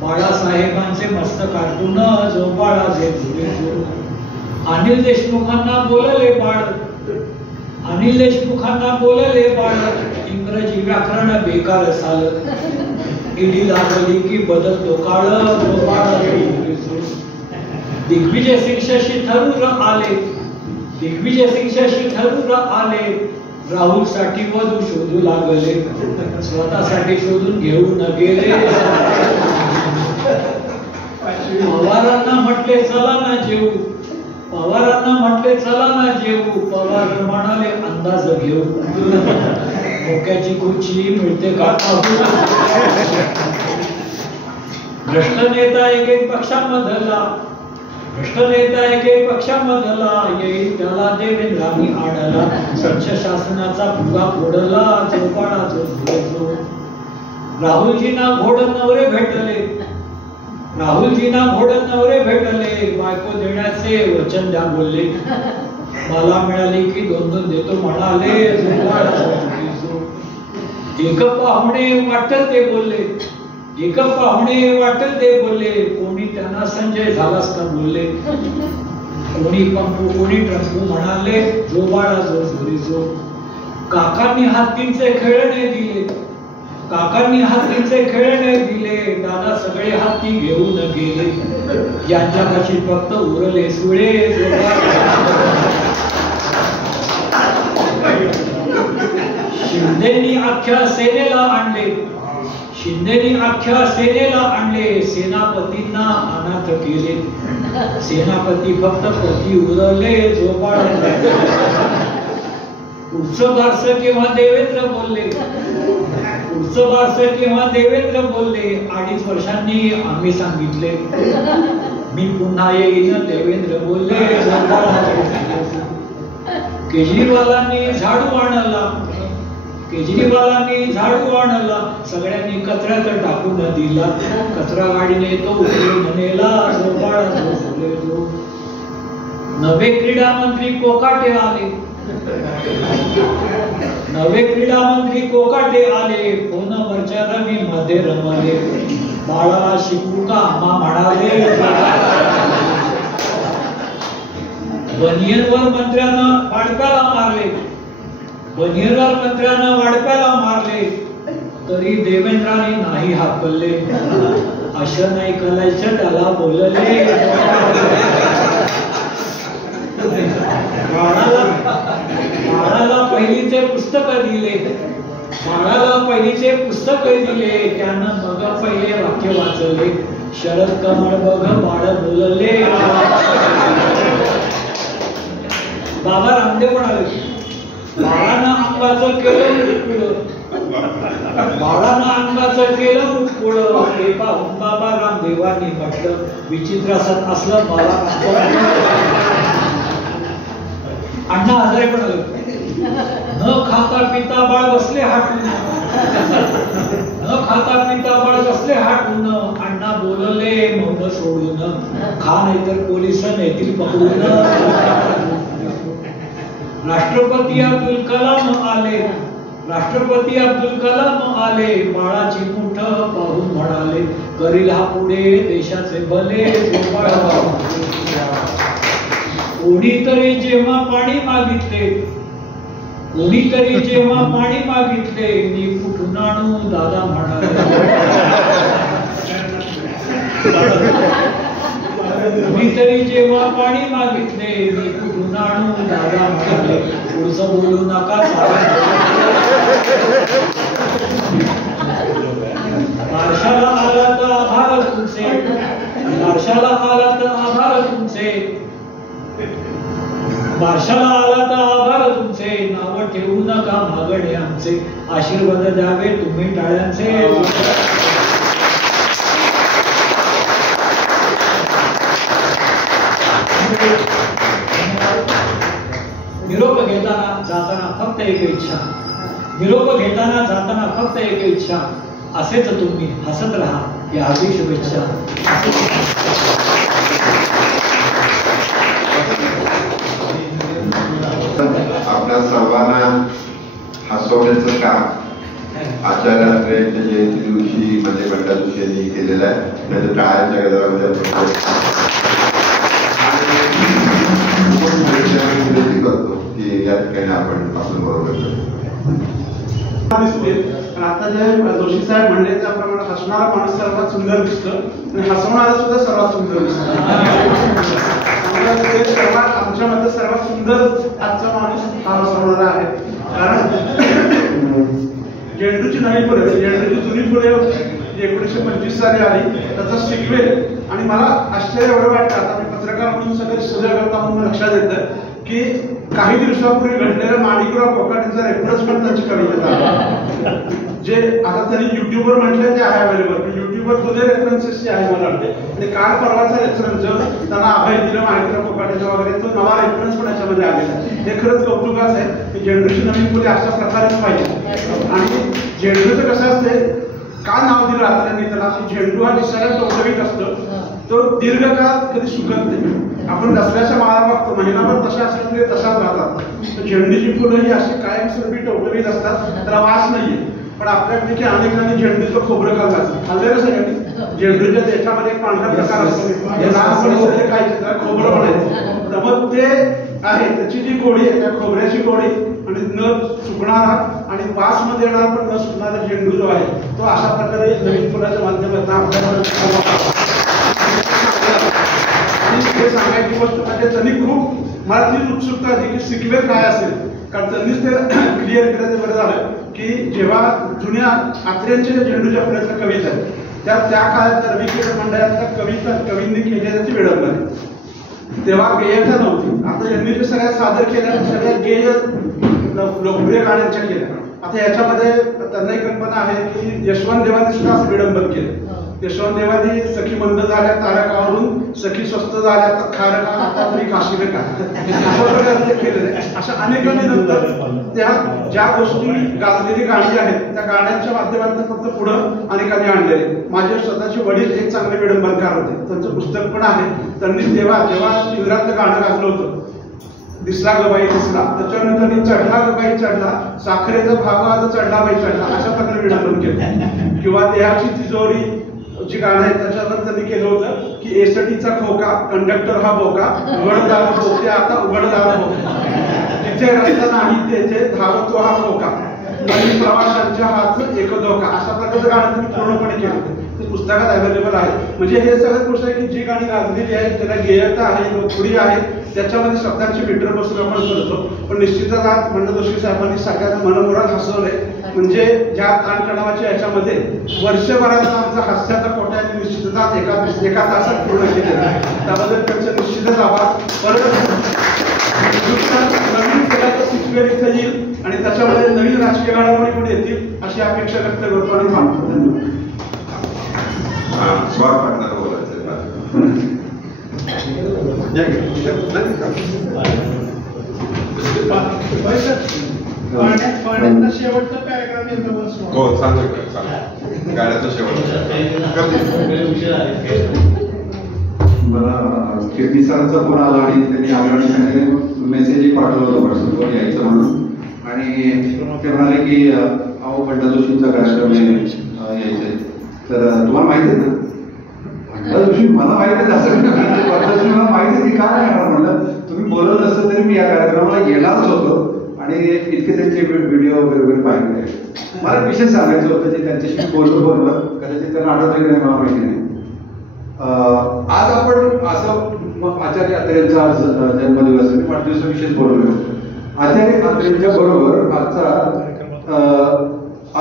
बाळासाहेबांचे मस्त कार्टून, जो बाळा जे जो. अनिल देशमुखांना बोलले बाळ, अनिल देशमुखांना बोलले बाळ, इंग्रजी व्याकरण बेकार साल, ईडी लागली की बदलतो काळ, जो बाळा जे जो. दिग्विजय सिंग शशी थरूर आले, दिग्विजय सिंग शशी थरूर आले, राहुलसाठी वधू शोधू लागले, स्वतःसाठी शोधून घेऊ न गेले. पवारांना म्हटले चला ना जेऊ, पवारांना म्हटले चला ना जेऊ, पवार म्हणाले अंदाज घेऊ. डोक्याची खुर्ची मिळते का? भ्रष्ट नेता एक पक्षामधला, भ्रष्ट नेता एक पक्षामधला, येईल त्याला देवेंद्रांनी आडला. स्वच्छ शासनाचा फुगा फोडला, चौपाळा जो. राहुलजींना घोड नवरे भेटले, राहुलजींना घोड नवरे भेटले, बायको देण्याचे वचन द्या बोलले. मला मिळाली की 2-2 देतो म्हणाले. एक पाहुणे वाटेल ते बोलले, एक पाहुणे वाटेल ते बोलले, कोणी त्यांना संजय झालास का बोलले. कोणी पंपू कोणी ट्रंपू म्हणाले, जो बाळा जो झोरी जो. काकांनी हत्तींचे खेळणे दिले, काकांनी हत्तींचे खेळणे दिले, दादा सगळे हत्ती घेऊन गेले. यांच्यापाशी फक्त उरले सुळे. शिंदेनी अख्ख्या सेनेला आणले, शिंदेनी अख्ख्या सेनेला आणले, सेनापतींना अनाथ केले. सेनापती फक्त पती उरले, झोपाळ. पुढचं बारसं केव्हा देवेंद्र बोलले, पुढचं बारसं केव्हा देवेंद्र बोलले. 2.5 वर्षांनी आम्ही सांगितले, मी पुन्हा येईन देवेंद्र बोलले. केजरीवालांनी झाडू आणला, केजरीवालांनी झाडू आणला, सगळ्यांनी कचऱ्यात टाकून दिला. कचरा गाडीने तो उचलून नेला. नवे क्रीडा मंत्री कोकाटे आले, नवे क्रीडा मंत्री कोकाटे आले, फोनवरच्या रवी मध्ये रमले. बाळाला शिकू का आम्हा म्हणाले. बनियनवर मंत्र्यानं वाडप्याला मारले, बनियनवर मंत्र्यानं वाडप्याला मारले, तरी देवेंद्रांनी नाही हाकलले. असं नाही करायचं त्याला बोलले. बाळाला पहिलीचे पुस्तक दिले, बाळाला पहिलीचे पुस्तक दिले, त्यानं मग पहिले वाक्य वाचले. शरद कमळ बघ बाळ बोलले. बाबा रामदेव म्हणाले, बाळानं अंगाचं केलं मुटकुळ, बाळानं अंगाचं केलं मुटकुळ. हे पाहून बाबा रामदेवांनी म्हटलं, विचित्र असलं मला. अण्णा हजारे म्हणाले, न खाता पिता बाळ बसले हाटून, न खाता पिता बाळ बसले हाटून. अण्णा बोलले मौन सोडून, खा नाही तर पोलिस नेतील पकडून. राष्ट्रपती अब्दुल कलाम आले, राष्ट्रपती अब्दुल कलाम आले, बाळाची मुठ पाहून म्हणाले, करील हा पुढे देशाचे भले. कोणीतरी जेव्हा पाणी मागितले, कोणीतरी जेव्हा पाणी मागितले, मी कुठून आणू दादा म्हणाले. कोणीतरी जेव्हा पाणी मागितले, मी कुठून आणू दादा म्हणाले. पुढचं बोलू नका. बारशाला आला तर आभार तुमचे, बारशाला आला तर आभार तुमचे, बारशाला आला तर आभार तुमचे. नाव ठेवू नका मागणे आमचे, आशीर्वाद द्यावे तुम्ही टाळ्यांचे. निरोप घेताना जाताना फक्त एक इच्छा, निरोप घेताना जाताना फक्त एक इच्छा, असेच तुम्ही हसत राहा. या हार्दिक शुभेच्छा. आपल्या सर्वांना हसवण्याचं काम आचार्य अत्रेयांच्या जयंती दिवशी म्हणजे बंडा जोशी यांनी केलेलं आहे. म्हणजे टाळ्यांच्या गजरामध्ये विनंती करतो की या ठिकाणी आपण बरोबर दिसते. आता जे जोशी साहेब म्हणले त्याप्रमाणे हसणारा माणूस सर्वात सुंदर दिसतो आणि हसवणारा सुद्धा सर्वात सुंदर दिसतो. आमच्या मध्ये सर्वात सुंदर आजचा माणूस हा हसवणारा आहे. कारण झेंडूची नवी फुले, झेंडूची जुनी फुले जी 1925 साली आली, त्याचा सिक्वेल. आणि मला आश्चर्य एवढं वाटतं, आता मी पत्रकार म्हणून सगळे सजग करता म्हणून लक्षात येतं की काही दिवसापूर्वी घडलेलं माणिकराव कोकाटेंचा रेफरन्स पण त्यांची कवितेत जे आता त्यांनी युट्यूबवर म्हटलं ते आहे अवेलेबल, पण युट्यूबवर जुने रेफरन्सेस जे आहे मला वाटते. आणि काल परवाचा रेफरन्स जो त्यांना अभय दिलं माणिकराव कोकाटेचा वगैरे, तो नवा रेफरन्स पण याच्यामध्ये आलेला आहे. हे खरंच कौतुकाचं आहे की झेंडूची नवीन फुले अशा प्रकारेच पाहिजे. आणि झेंडूचं कसं असते, का नाव दिलं आत्र्यांनी त्याला, की झेंडू हा दिसायला टवटवीत असतो, तो दीर्घकाळ कधी सुकत नाही. आपण दसऱ्याच्या माळा बघतो, महिनाभर तशा असल्या तरी तशाच राहतात. तर झेंडूची फुलं ही अशी कायमस्वरूपी टवटवीत असतात, त्याला वास नाहीये. पण आपल्यापैकी अनेकांनी झेंडूचं खोबरं खाल्लं खाल्लेलं सगळ्यांनी. झेंडूच्या देठामध्ये एक पांढरा प्रकार असतो, लहानपणी सगळे खायचे, त्याला खोबरं म्हणायचं. तर मग ते आहे त्याची जी गोडी आहे, त्या खोबऱ्याची गोडी आणि न सुकणारा आणि वास मध्ये येणार पण न सुकणारा झेंडू जो आहे, तो अशा प्रकारे नवीन फुलाच्या माध्यमातून आपल्याला सांगायची गोष्ट म्हणजे त्यांनी खूप मला तीच उत्सुकता होती की सिक्वेल काय असेल. कारण त्यांनीच ते क्लिअर केलं, ते बरं झालं की जेव्हा जुन्या आत्र्यांच्या झेंडूच्या फुलाच्या कविता आहेत त्या काळात रविकिरण मंडळातल्या कवींनी केलेल्या ती विडंबना, तेव्हा गेयता नव्हती. आता यांनी जे सगळ्या सादर केल्या सगळ्या गेय लोकप्रिय गाण्यांच्या केल्या. आता याच्यामध्ये त्यांना एक कल्पना आहे की यशवंत देवांनी सुद्धा असं विडंबन केलं. यशवंत देवानी सखी मंद झाल्या तारकावरून, सखी स्वस्त झाल्या तर खारका, आता तरी काशीले का, अशा प्रकारे केलेलं आहे. अशा अनेकांनी नंतर त्या ज्या गोष्टी गाजलेली गाणी आहेत त्या गाण्यांच्या माध्यमातून फक्त पुढं अनेकांनी आणलेले. माझे स्वतःचे वडील एक चांगले विडंबनकार होते, त्यांचं पुस्तक पण आहे. त्यांनी जेव्हा इंद्रातलं गाणं गाजलं होतं, दिसला ग बाई दिसला, त्याच्यानंतर त्यांनी चढला ग बाई चढला, साखरेचा भाव आज चढला बाई चढला, अशा प्रकारे विडंबन केलं. किंवा देहाची तिजोरी जी गाणं आहे त्याच्यावर त्यांनी केलं होतं की एसटीचा खोका, कंडक्टर हा बोका, उघडदार बोके आता उघडदार बोका, जिथे रस्ता नाही तेथे धावतो हा खोका, आणि प्रवाशांच्या हात एक धोका, अशा प्रकारचं गाणं तुम्ही पूर्णपणे केलं. ते पुस्तकात अवेलेबल आहे. म्हणजे हे सगळ्यात गोष्ट आहे की जी गाणी गाजलेली आहेत त्याला गेयता आहे, लोकप्रिय आहे, त्याच्यामध्ये शब्दांची मीटर बसून आपण करतो. पण निश्चितच आज मंडळ जोशी साहेबांनी सगळ्यात मनमुराद हसवलंय. म्हणजे ज्या ताणतणावाच्या याच्यामध्ये वर्षभराचा आमचा हास्याचा कोटा आहे निश्चितच एका तासात पूर्ण केलेला आहे. त्याबद्दल त्यांचा निश्चितच आभार. परत नवीन प्रकारचं सिक्वेल इथं येईल आणि त्याच्यामध्ये नवीन राजकीय घडामोडी पण येतील अशी अपेक्षा व्यक्त करतो आणि मानतो. धन्यवाद. स्वार पाटणार बोलायचं पाण्याचा शेवटचा पॅराग्राफ येतो. हो सांगतो गाण्याचा शेवट. मला किर्ती सरांचा फोन आला आणि त्यांनी आवडीने मेसेजही पाठवलं होतं व्हॉट्सअपवर यायचं म्हणून. आणि ते म्हणाले की अहो बंडा जोशींचा कार्यक्रम यायचंय, तर तुम्हाला माहिती आहे ना? मला माहिती आहे असं मला माहिती आहे, काय येणार म्हणलं. तुम्ही बोलत असतं तरी मी या कार्यक्रमाला येणारच होतो आणि इतके त्यांचे व्हिडिओ वगैरे पाहिले. मला विशेष सांगायचं होतं जे त्यांच्याशी बोललं कदाचित त्यांना आठवतं की नाही मला माहिती नाही. आज आपण असं आचार्य अत्रेंचा आज जन्मदिवस आहे, वाढदिवसाविषयीच बोललो. आचार्य अत्रेंच्या बरोबर आजचा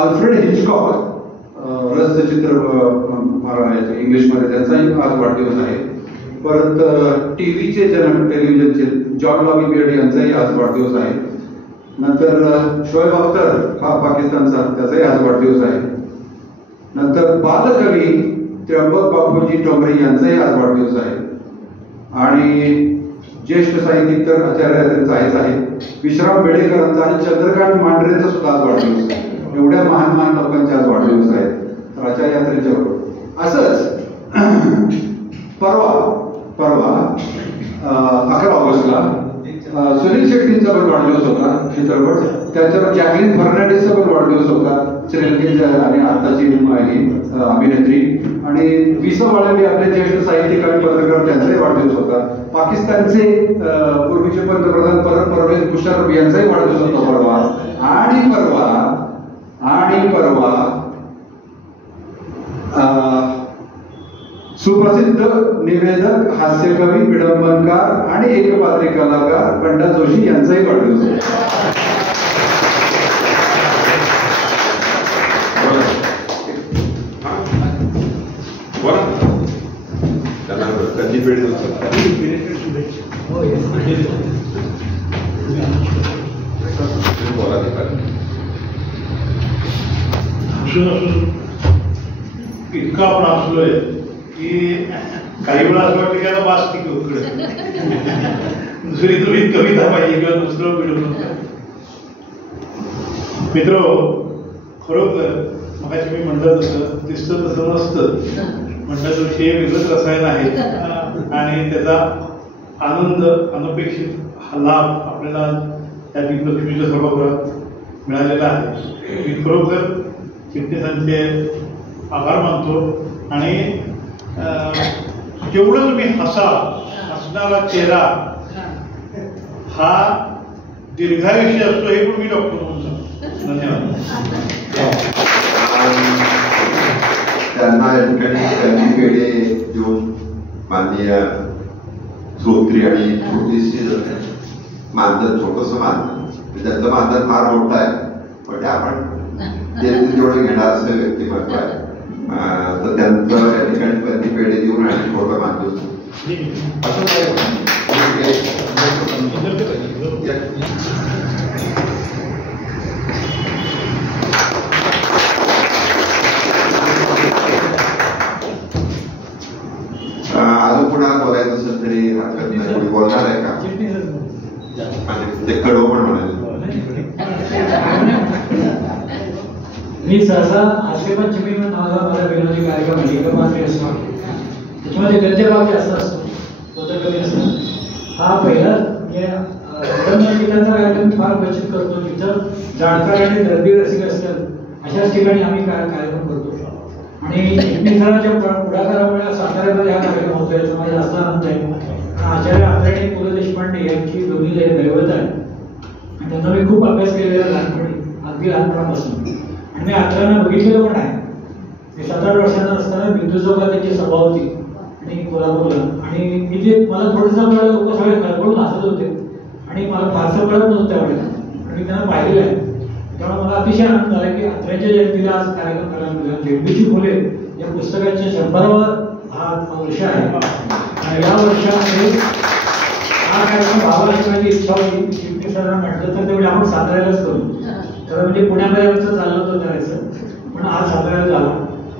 अल्फ्रेड हिचकॉक रसचित्र इंग्लिशमध्ये त्यांचाही आज वाढदिवस आहे. परत टीव्हीचे जनक टेलिव्हिजनचे जॉन लॉबी बेड यांचाही आज वाढदिवस आहे. नंतर शोएब अख्तर हा पाकिस्तानचा, त्याचाही आज वाढदिवस आहे. नंतर बालकवी त्र्यंबक बापूजी टोमरे यांचाही आज वाढदिवस आहे. आणि ज्येष्ठ साहित्यिक तर आचार्य त्यांचा आहेच आहे. विश्राम बेडेकरांचा आणि चंद्रकांत मांढरेंचा सुद्धा आज वाढदिवस आहे. एवढ्या महान महान लोकांचे आज वाढदिवस आहेत. तर आचार्य यात्रेच्या बरोबर असंच परवा 11 ऑगस्टला सुनील शेट्टींचा पण वाढदिवस होता चित्रपट. त्याच्यावर जॅकलिन फर्नांडिसचा पण वाढदिवस होता, श्रीलंकेच्या आणि आताची अभिनेत्री. आणि विसो वाळंबी आपले ज्येष्ठ साहित्यिक आणि पत्रकार त्यांचाही वाढदिवस होता. पाकिस्तानचे पूर्वीचे पंतप्रधान परवेज मुशर्रफ यांचाही वाढदिवस होता परवा. आणि परवा सुप्रसिद्ध निवेदक, हास्यकवी, विडंबनकार आणि एकपात्री कलाकार बंडा जोशी यांचाही वाढदिवस. हसून इतका आपण हसलोय की काही वेळा असं वाटतं की आता बास ठीक दुसरी तुम्ही कविता पाहिजे किंवा दुसरं व्हिडिओ. मित्र, खरोखर मगाशी मी म्हणलं तसं दिसतं तसं नसतं. म्हणलं तशी हे वेगळंच रसायन आहे आणि त्याचा आनंद अनपेक्षित लाभ आपल्याला त्या दीपलक्ष्मीच्या सभागृहात मिळालेला आहे. मी खरोखर चिटणीसांचे आभार मानतो आणि जेवढं तुम्ही हसणारा चेहरा हा दीर्घायुष्य असतो हे पण मी डॉक्टर म्हणून सांगतो. धन्यवाद. त्यांना या ठिकाणी कधी पेढे देऊन माननीय श्रोत्री आणि छोटीशी मानधन, छोटंसं मानधन, त्यांचं मानधन फार मोठं आहे पण ते आपण तेवढं घेणार असं व्यक्तिमत्व आहे. तर त्यांचं या ठिकाणी कधी पेढे देऊन आणि छोटं मानधन अजून कुणाला बोलायचं असेल तरी हरकत नाही. कोणी बोलणार आहे का? ते कडव पण म्हणाले. मी सहसा हास्यपंचमी माझा विनोदी कार्यक्रम लेखमात्री असतो. त्याच्यामध्ये गद्यभाग जास्त असतो, पत्रकवी असतो. हा पहिला गीतांचा कार्यक्रम फार बचत करतो. जिथं जाणकार आणि दर्दी रसिक असतात अशाच ठिकाणी आम्ही कार्यक्रम करतो. आणि चिटणीसरांच्या पुढाकारामुळे साताऱ्यामध्ये हा कार्यक्रम होतो याचा मला जास्त आनंद आहे. आचार्य आंतरणे पु ल देशपांडे यांची दोन्ही दैवत आहे आणि त्यांना मी खूप अभ्यास केलेला लहानपणी, अगदी लहानपणापासून. आणि मी आचार्यांना बघितलेलं पण आहे. मी 7-8 वर्षांना असताना बिंदू चौकात त्यांची सभा होती आणि कोल्हापूरला. आणि मी जे मला थोडंसं कळलं, लोक सगळे खळबळून हसत होते आणि मला फारसं कळत नव्हतं त्यावेळेला. आणि मी त्यांना पाहिलेलं आहे. त्यामुळे मला अतिशय आनंद झाला की आत्र्यांच्या जयंतीला आज कार्यक्रम करायला मिळाला. झेडपीची फुले या पुस्तकाच्या 100वा हा वर्ष आहे आणि या वर्षामध्ये हा कार्यक्रम व्हावा अशी माझी इच्छा होती. चिटणीस सरांना म्हटलं तर तेवढे आपण साताऱ्यालाच करू. तर म्हणजे पुण्यापर्यंत चाललं होतं करायचं पण आज साताऱ्याला झाला.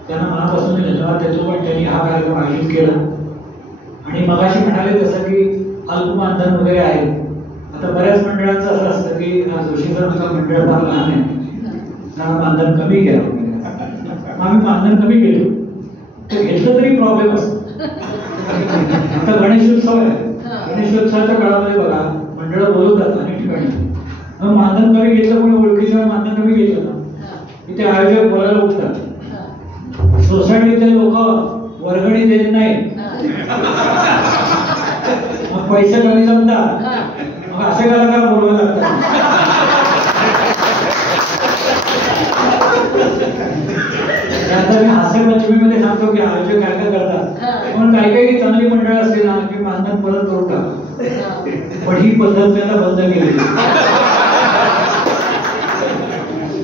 त्यांना मनापासून मी धन्यवाद देतो. पण त्यांनी हा कार्यक्रम आयोजित केला. आणि मगाशी म्हणाले जसं की अल्पमानधन वगैरे आहे. आता बऱ्याच मंडळांचं असं असतं की जोशी सरांचं मंडळ फार लहान आहे, मानधन कमी घ्या. मग आम्ही मानधन कमी केलं तर घेतलं तरी प्रॉब्लेम असतो. आता गणेशोत्सव आहे. गणेशोत्सवाच्या काळामध्ये बघा मंडळं बोलवतात अनेक ठिकाणी. मग मानधन कमी घेतलं कोणी ओळखीचं मानधन कमी घेतलं ना की ते आयोजक बोलायला उठतात. सोसायटीतले लोक वर्गणी देत नाही, मग पैसे कमी जमतात, मग असे कलाकार बोलवायला लागतात. त्यानंतर मी हास्यपंचमीमध्ये सांगतो की आयोजक काय काय करतात. पण काही चांगली मंडळ असते ना की मानधन परत करून टाकतात. पण ही पद्धत त्यांना बंद केली.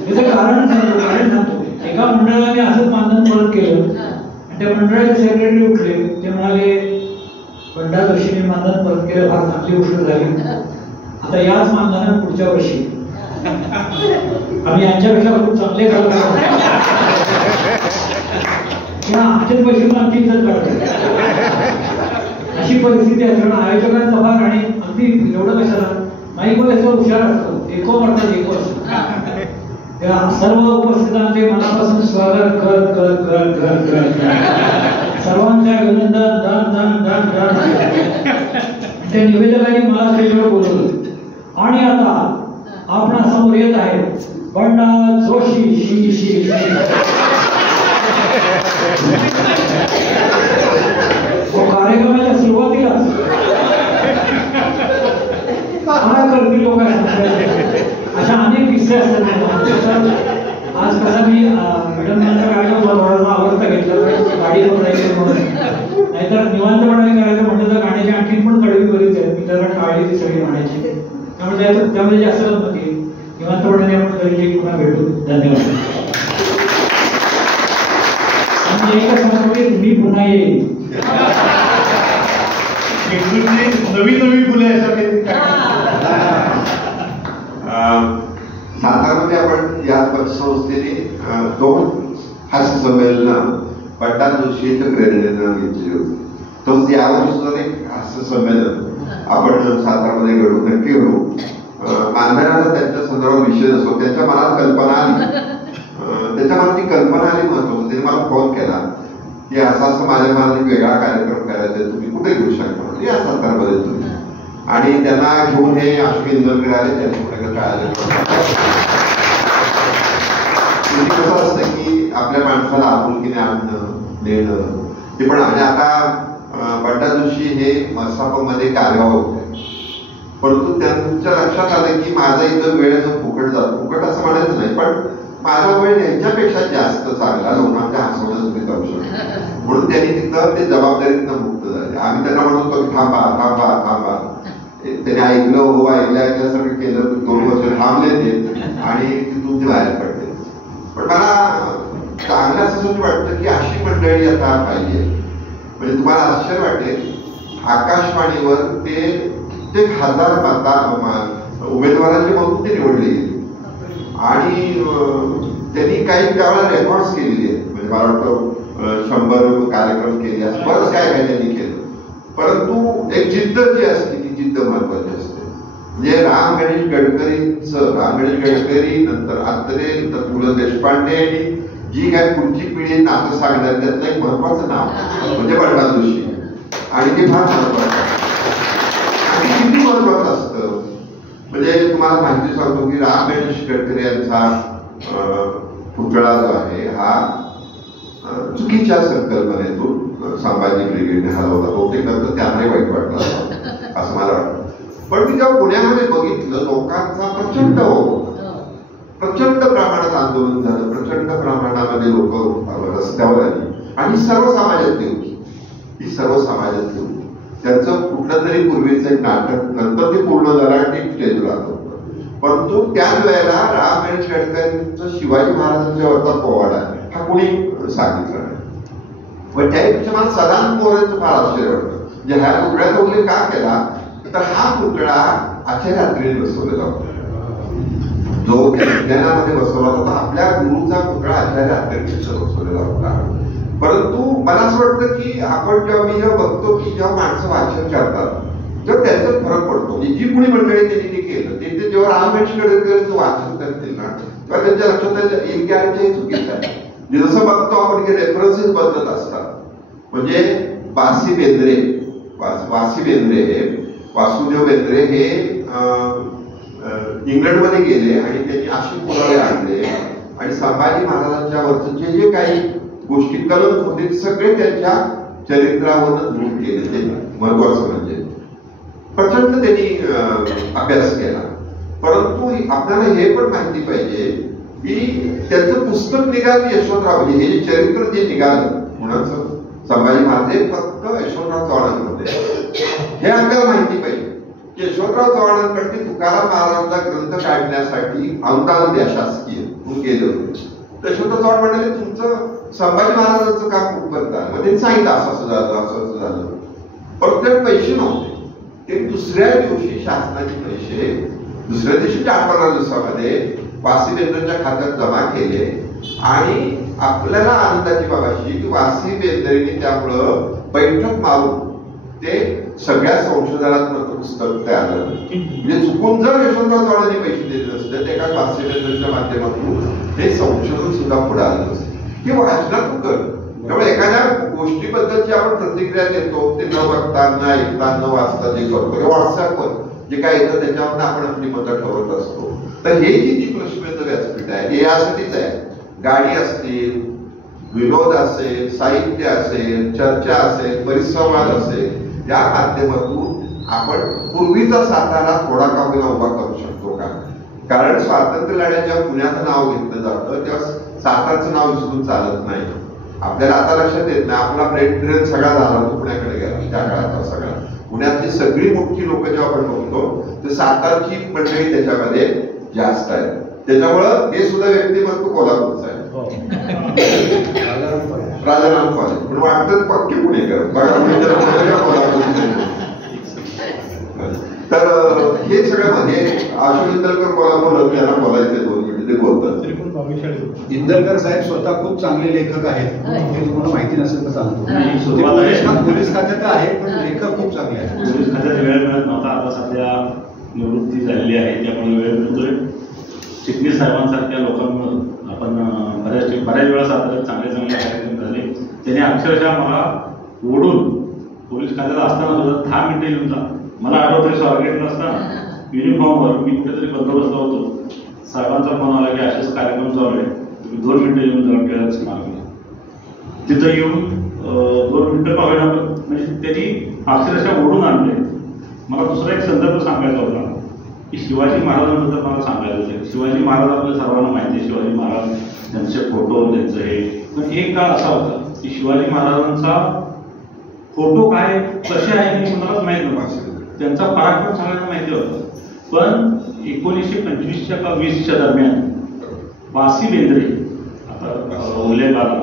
त्याचं कारण सांगतो. एका मंडळाने असंच मानधन परत केलं आणि त्या मंडळाचे सेक्रेटरी उठले. ते म्हणाले पंडा जोशीने मानधन परत केलं, फार चांगली गोष्ट झाली. आता याच मानधनात पुढच्या वर्षी आम्ही यांच्यापेक्षा खूप चांगले कलाकार आमच्याच पैसे पण आमची इज्जत करतात. अशी परिस्थिती आहे. कारण आयोजकांचा भाग आणि अगदी एवढं कशाला माईक मध्ये हुशार असतो. एको म्हणतात एको असतो. त्या सर्व उपस्थितांचे मनापासून स्वागत कर कर कर कर कर. सर्वांच्या अभिनंदन दान दान दान दान. त्या निवेदकांनी मला स्टेजवर बोलवलं. आणि आता आपणा समोर येत आहे बंडा जोशी शी शी. कार्यक्रमाच्या सुरुवातीलाच काय करतील लोक अशा अनेक किस्से असतात. आज कसा मी मॅडमांचा कार्यक्रम थोडासा आवडता घेतला गाडीवर जायचं म्हणून. नाहीतर निवांतपणाने करायचं म्हटलं तर गाण्याची आणखी पण कडवी बरीच आहे. मी जरा काळजी ती सगळी म्हणायची. त्यामध्ये जास्त गंमत येईल. निवांतपणाने आपण तरी पुन्हा भेटू. धन्यवाद. एकच म्हणतो मी पुन्हा येईल. नवी नवी फुले सातारामध्ये आपण या संस्थेने 2 हास्य संमेलन बंडा जोशी इथं प्रेरणेनं घेतलेली होती. तोच यावर सुद्धा एक हास्य संमेलन आपण सातारामध्ये घडू नक्की घडू. मानधनाचा त्यांच्या संदर्भात विषय नसतो, त्यांच्या मनात कल्पना आली, त्याच्या मनात ती कल्पना आली महत्वाचं. त्यांनी मला फोन केला की असं माझ्या मनात एक वेगळा कार्यक्रम करायचा, तुम्ही कुठे घेऊ शकता या सातारामध्ये तुम्ही. आणि त्यांना घेऊन हे अश्विन इंदोरकर आले, त्यांनी पुढे कळाले. कसं असतं की आपल्या माणसाला आपुलकीने आणणं देणं ते पण. आणि आता बंडा जोशी हे मसापमध्ये कार्यवाह होते, परंतु त्यांच्या लक्षात आलं की माझा इथं वेळ जो फुकट जातो, फुकट असं म्हणायचं नाही, पण माझा वेळ ह्यांच्यापेक्षा जास्त चांगला लोकांच्या हसवण्यासाठी जाऊ शकतो. म्हणून त्यांनी तिथं ते जबाबदारीतनं मुक्त झाले. आम्ही त्यांना म्हणतो की थांबा थांबा थांबा. त्यांनी ऐकलं, हो ऐकल्यासारखं केलं, 2 वर्ष थांबले ते आणि तिथून ते बाहेर पडले. पण मला चांगलं असं वाटतं की अशी मंडळी आता पाहिजे. म्हणजे तुम्हाला आश्चर्य वाटेल, आकाशवाणीवर ते कित्येक हजार उमेदवारांची मधून ते निवडले गेले आणि त्यांनी काही काळात रेकॉर्ड्स केलेले आहेत. म्हणजे मला वाटतं 100 कार्यक्रम केले, असं बरंच काय काय त्यांनी केलं. परंतु एक जिद्द जी असते ती जिद्द महत्वाची असते. म्हणजे राम गणेश गडकरी नंतर आत्रे, नंतर पु. ल. देशपांडे आणि जी काय पुढची पिढी नातं सांगणार त्यातलं एक महत्वाचं नाव म्हणजे बंडा जोशी. आणि ते फार महत्वाचं आणि किती महत्वाचं असतं म्हणजे तुम्हाला माहिती सांगतो की राम गणेश गडकरी यांचा पुतळा जो आहे हा चुकीच्या संकल्पनेतून संभाजी ब्रिगेडने हलवला. बहुतेक नंतर त्यांनाही वाईट वाटलं असं मला वाटतं. पण मी जेव्हा पुण्यामध्ये बघितलं, लोकांचा प्रचंड प्रमाणात आंदोलन झालं, प्रचंड प्रमाणामध्ये लोक रस्त्यावर आली आणि सर्व समाजातली होती. ही सर्व समाजातली होती. त्यांचं कुठलं तरी पूर्वीचं एक नाटक नंतर ते पूर्ण झालं आणि स्टेजवर आलं होतं. परंतु त्याच वेळेला राम गणेश गडकरींचं शिवाजी महाराजांच्या वरचा पोवाडा हा कोणी सांगितलं नाही. पण त्यापेक्षा मला सदानंद मोरेंचं फार आश्चर्य वाटतं. म्हणजे ह्या पुतळ्याचा उल्लेख का केला तर हा पुतळा आचार्य अत्रेंनी बसवलेला होता. जो विज्ञानामध्ये बसवला होता आपल्या गुरुचा पुतळा आचार्य अत्रेंनी बसवलेला होता. परंतु मला असं वाटतं की आपण जेव्हा बघतो की जेव्हा माणसं वाचन करतात तेव्हा त्याचा फरक पडतो. जी कोणी मंडळी त्यांनी ते केलं ते जेव्हा राम गणेश गडकरींचं वाचन करतील ना तेव्हा त्यांच्या लक्षात येईल की हे चुकीचं आहे. जसं बघतो आपण की रेफरन्सेस बदलत असतात. म्हणजे वासुदेव बेंद्रे हे इंग्लंडमध्ये गेले आणि त्यांनी अशी पुरावे आणले आणि संभाजी महाराजांच्या वरचे जे काही गोष्टी कलंक होते सगळे त्यांच्या चरित्रावर नोंद केले. त्यांनी महत्वाचं म्हणजे प्रचंड त्यांनी अभ्यास केला. परंतु आपल्याला हे पण माहिती पाहिजे की त्यांचं पुस्तक निघालं यशवंतराव, म्हणजे हे चरित्र जे निघालं कुणाचं संभाजी महाराज फक्त यशवंतराव चव्हाणांमध्ये हे आपल्याला माहिती पाहिजे. यशवंतराव चव्हाणांकडे तुकाराम महाराजांचा ग्रंथ काढण्यासाठी अनुदान द्या शासकीय म्हणून गेले होते. यशवंतराव चव्हाण म्हणाले तुमचं संभाजी महाराजांचं काम कुठपर्यंत आलं. मग त्यांनी सांगितलं असं झालं. परत ते पैसे नव्हते. ते दुसऱ्या दिवशी शासनाचे पैसे दुसऱ्या दिवशी 4-15 दिवसामध्ये वासी बेंद्रेच्या खात्यात जमा केले आणि आपल्याला आनंदाची बाब अशी की वासी बेंद्रेंनी त्यामुळं बैठक मारून ते सगळ्या संशोधनात्मक पुस्तक तयार झालं. म्हणजे चुकून जर यशवंतराव चव्हाणांनी पैसे दिले नसते ते एका वासी बेंद्रेच्या माध्यमातून हे संशोधन सुद्धा पुढे आलं नसतं. हे वाचनातून कर. त्यामुळे एखाद्या गोष्टीबद्दलची आपण प्रतिक्रिया देतो ते न बघता न ऐकता न वाचता जे करतो व्हॉट्सअपवर जे काय येतं त्याच्यावर आपण आपली मतं ठरवत असतो. तर हे जी प्रश्नाचं व्यासपीठ आहे हे यासाठीच आहे. गाडी असतील, विनोद असेल, साहित्य असेल, चर्चा असेल, परिसंवाद असेल या माध्यमातून आपण पूर्वीचा सातारा थोडा का होईना उभा करू शकतो का. कारण स्वातंत्र्य लढ्यात जेव्हा पुण्याचं नाव घेतलं जातं तेव्हा सातारचं नाव विसरून चालत नाही. आपल्याला आता लक्षात येत नाही आपला ट्रेन सगळा झाला तो पुण्याकडे गेला. त्या काळात सगळा पुण्यातली सगळी मोठी लोक जेव्हा आपण बघतो तर सातारची मंडळी त्याच्यामध्ये जास्त आहे. त्याच्यामुळं हे सुद्धा व्यक्तिमत्व कोल्हापूरचं आहे. राजाराम कॉलेज पण वाटतं पक्के पुणेकर बघा तर हे सगळं मध्ये अश्विन इंदोरकर कोल्हापूर यांना बोलायचे 2 ते बोलतात. इंदलकर साहेब स्वतः खूप चांगले लेखक आहेत, हे तुम्हाला माहिती नसेल तर सांगतो. पोलीस खात्यात आहे पण लेखक खूप चांगले आहेत. पोलीस खात्यात वेळ मिळत नव्हता, आता सध्या निवृत्ती झालेली आहे त्यामुळे वेळ मिळतोय. चिटणीस साहेबांसारख्या लोकांना आपण बऱ्याच वेळा साताऱ्यात चांगले कार्यक्रम झाले. त्याने अक्षरशः मला ओढून पोलीस खात्यात असताना सुद्धा 10 मिनिटं येऊन जा. मला आठवतोय स्वारगेटला असताना युनिफॉर्मवर मी कुठेतरी बंदोबस्त होतो, साहेबांचा फोन आला की असेच कार्यक्रम चालू आहे, तुम्ही 2 मिनिटं येऊन जरा केळच मागले. तिथं येऊन 2 मिनिटं का होईना म्हणजे त्यांनी अक्षरशः ओढून आणले. मला दुसरा एक संदर्भ सांगायचा होता की शिवाजी महाराजांबद्दल मला सांगायचं होतं. शिवाजी महाराज आपल्या सर्वांना माहिती आहे, शिवाजी महाराज त्यांचे फोटो त्यांचं हे. पण एक काळ असा होता की शिवाजी महाराजांचा फोटो काय कसे आहे हे कुणालाच माहीत नव्हतं. त्यांचा पराक्रम सगळ्यांना माहिती होता. पण 1925 का 20च्या दरम्यान वासी बेंद्रे, आता उल्लेख आला,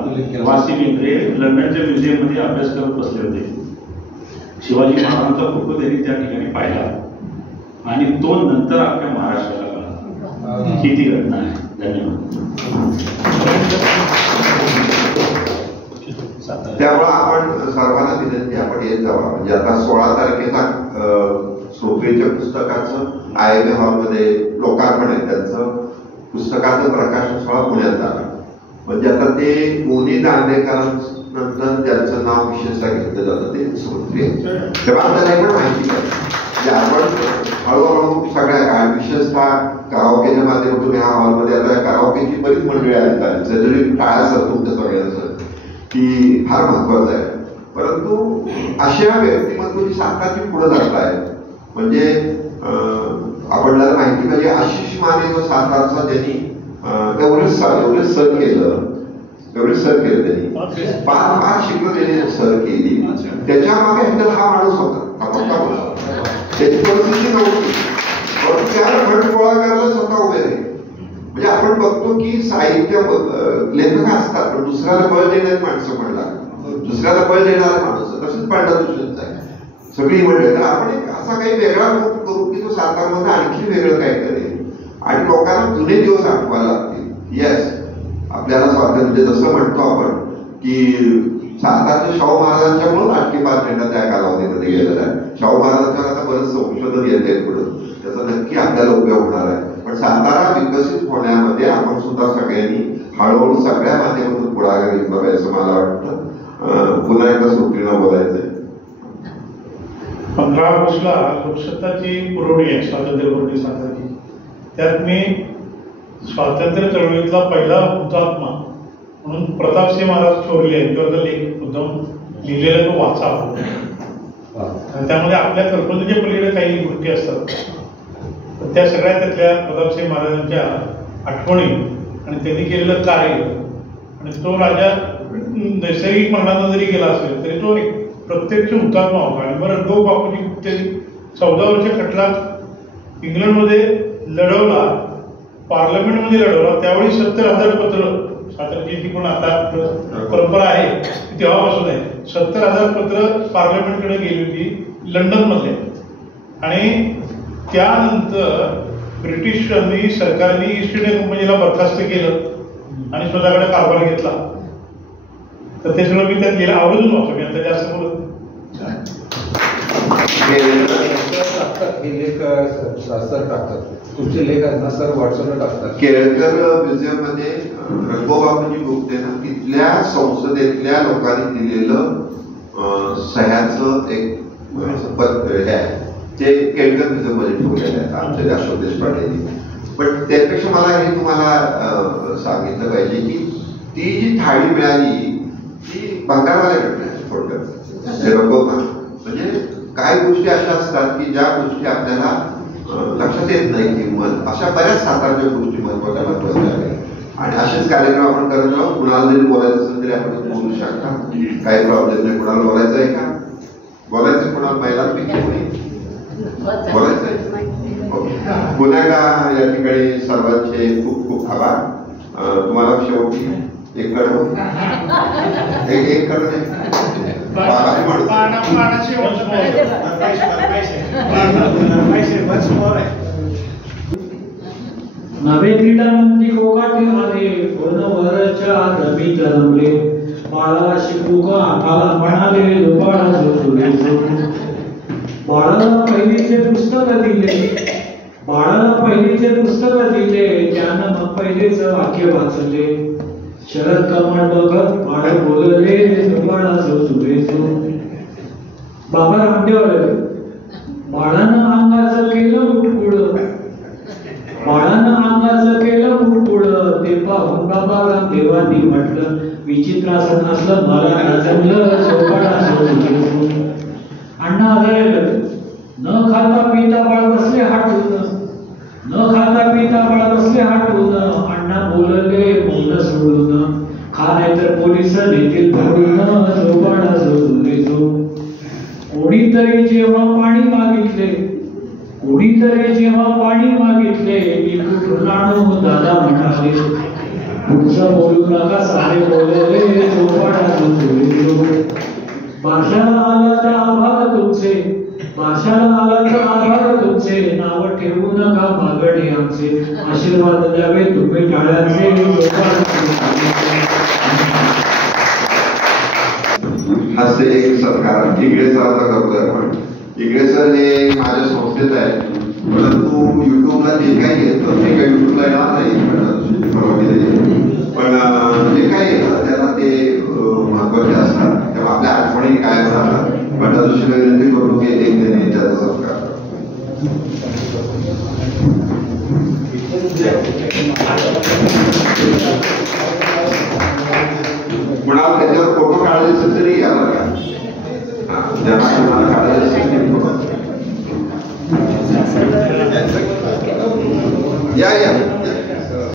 वासी बेंद्रे लंडनच्या म्युझियममध्ये अभ्यास करत बसले होते. शिवाजी महाराजांचा फोटो त्यांनी त्या ठिकाणी पाहिला आणि तो नंतर अख्ख्या महाराष्ट्राला कळला. ही ती घटना आहे. धन्यवाद. त्यामुळे आपण सर्वांना विनंती, आपण येत जावा. म्हणजे आता 16 तारखेला सोपरीच्या पुस्तकाचं IMA हॉलमध्ये लोकार्पण आहे. त्यांचं पुस्तकाचं प्रकाशन सोहळा पुण्यात झाला. म्हणजे आता ते मोनी दांडेकरांनंतर त्यांचं नाव विशेषतः घेतलं जातं ते सोपरी. तेव्हा आपल्याला पण माहिती पाहिजे की आपण हळूहळू सगळ्या विशेषतः कराओकेच्या माध्यमातून या हॉलमध्ये आता कराओकेची बरीच मंडळी आली आहेत. जरी टाळा सर तुमच्या सगळ्यांचं की फार महत्वाचं आहे. परंतु अशा व्यक्तिमत्व जी साताची पुढे जात आहेत, म्हणजे आपल्याला माहिती पाहिजे आशिष माने जो सातारचा त्यांनी एवढे सर केलं त्यांनी 5 शिकलं त्यांनी सर केली. त्याच्या मागे हँडल हा माणूस होता. त्याची परिस्थिती नव्हती, पण त्याला फंड गोळा करायला स्वतः उभे राहिले. म्हणजे आपण बघतो की साहित्य लेखक असतात पण दुसऱ्याला बळ देणारी माणसं पण लागतात, दुसऱ्याला बळ देणारा माणूस तसंच पांढरा दुष्यंत आहे सगळी म्हणलं. तर आपण एक असा काही वेगळा ग्रुप करू की तो सातारमध्ये आणखी वेगळं काय करेल आणि लोकांना जुने दिवस आठवायला लागतील. येस, आपल्याला स्वातंत्र्य म्हणजे जसं म्हणतो आपण की सातारच्या शाहू महाराजांच्यामुळे राजकीय पातळीला त्या कालावधीमध्ये गेलेला आहे. शाहू महाराजांच्यावर आता बरंच संशोधन येते पुढे, त्याचा नक्की आपल्याला उपयोग होणार आहे. पण सातारा विकसित होण्यामध्ये आपण सुद्धा सगळ्यांनी हळूहळू सगळ्या माध्यमातून पुढाकार घेतला पाहिजे असं मला वाटतं. पुन्हा एकदा सुट्टीनं बोलायचंय. 15 ऑगस्टला लोकसत्ताची पुरवणी आहे, स्वातंत्र्य पुरवणी सातारची. त्यात मी स्वातंत्र्य चळवळीतला पहिला हुतात्मा म्हणून प्रतापसिंह महाराज चोरले यांच्याबद्दल एक मुद्दाम लिहिलेला तो वाचा. त्यामध्ये आपल्या कल्पनेच्या पलीकडे काही गोष्टी असतात. त्या सगळ्या त्यातल्या प्रतापसिंह महाराजांच्या आठवणी आणि त्यांनी केलेलं कार्य आणि तो राजा नैसर्गिक मरणाचा जरी गेला असेल तरी तो एक प्रत्यक्ष हुतात्मा होता. आणि बरं रणगोप बापूजी त्यांनी 14 वर्ष खटला इंग्लंडमध्ये लढवला, पार्लमेंटमध्ये लढवला. त्यावेळी 70,000 पत्र, सातारची ती पण आता परंपरा आहे तेव्हापासून आहे, 70,000 पत्र पार्लमेंटकडे गेली होती लंडन मधले. आणि त्यानंतर ब्रिटिशांनी सरकारने ईस्ट इंडिया कंपनीला बरखास्त केलं आणि स्वतःकडे कारभार घेतला. तर ते सगळं मी त्यात गेलं आवडून वाचतो. मी आता जास्त बोलत हे लेख सर टाकतात, तुमचे लेख आहेत ना सर व्हॉट्सअपला टाकतात. केळकर म्युझियम मध्ये रणगोबापूजी गुप्ते ना तिथल्या संसदेतल्या लोकांनी दिलेलं सह्याचं एक पत्र हे आहे, ते केळकर म्युझियम मध्ये ठेवलेलं आहे आमच्या अशोक देशपांडेंनी. पण त्यापेक्षा मला हे तुम्हाला सांगितलं पाहिजे की ती जी थाळी मिळाली ती भंगारवाल्याकडे आहे थोडक्यात. रणगोबा म्हणजे काही गोष्टी अशा असतात की ज्या गोष्टी आपल्याला लक्षात येत नाही किंमत, अशा बऱ्याच सातारच्या गोष्टी महत्वाच्या आहेत. आणि असेच कार्यक्रम आपण करत राहू. कुणाला जरी बोलायचं असेल तरी आपण बोलू शकता, काही प्रॉब्लेम नाही. कुणाला बोलायचं आहे का? बोलायचं कुणाला? महिलांपैकी बोलायचं आहे? ओके. पुन्हा एकदा या ठिकाणी सर्वांचे खूप खूप आभार. तुम्हाला शेवटी एक कडव एक कडव नवे क्रीडा मंत्री कोकाटे आले वरच्या धर्मी जन्मले बाळाला शिकू का आकाला म्हणाले लोबाळा जो बाळाला पहिलीचे पुस्तक दिले त्यानं मग पहिलेच वाक्य वाचले शरद कमळ बघत बाळ बोलले लोबाळा जो बाबा रामदेव आले बाळानं अंगाचं केलं मुठपुड ते पाहून बाबा रामदेवांनी म्हटलं विचित्र असं नसलं मला जमलं सोपाळा अण्णा आजारे न खाता पिता बाळ बसले हाटून अण्णा बोलले मुलं सोडून खा नाहीतर पोलिस नेतील धरून सोपाळा जो कोणीतरी जेव्हा पाणी मागितले मी कुठून आणू दादा म्हणाले पुढचं बोलू नका सारे बोलले सोपाळा जो भाषाला आला तर आभार तुमचे नाव ठेवू नका मागणे आमचे आशीर्वाद द्यावे तुम्ही टाळ्यांचे हास्य एक सत्कार टिगळे सरांचा करतोय आपण. टिगळे सर हे माझ्या संस्थेत आहे, परंतु युट्यूबला जे काही येतं ते काही युट्यूबला येणार नाही.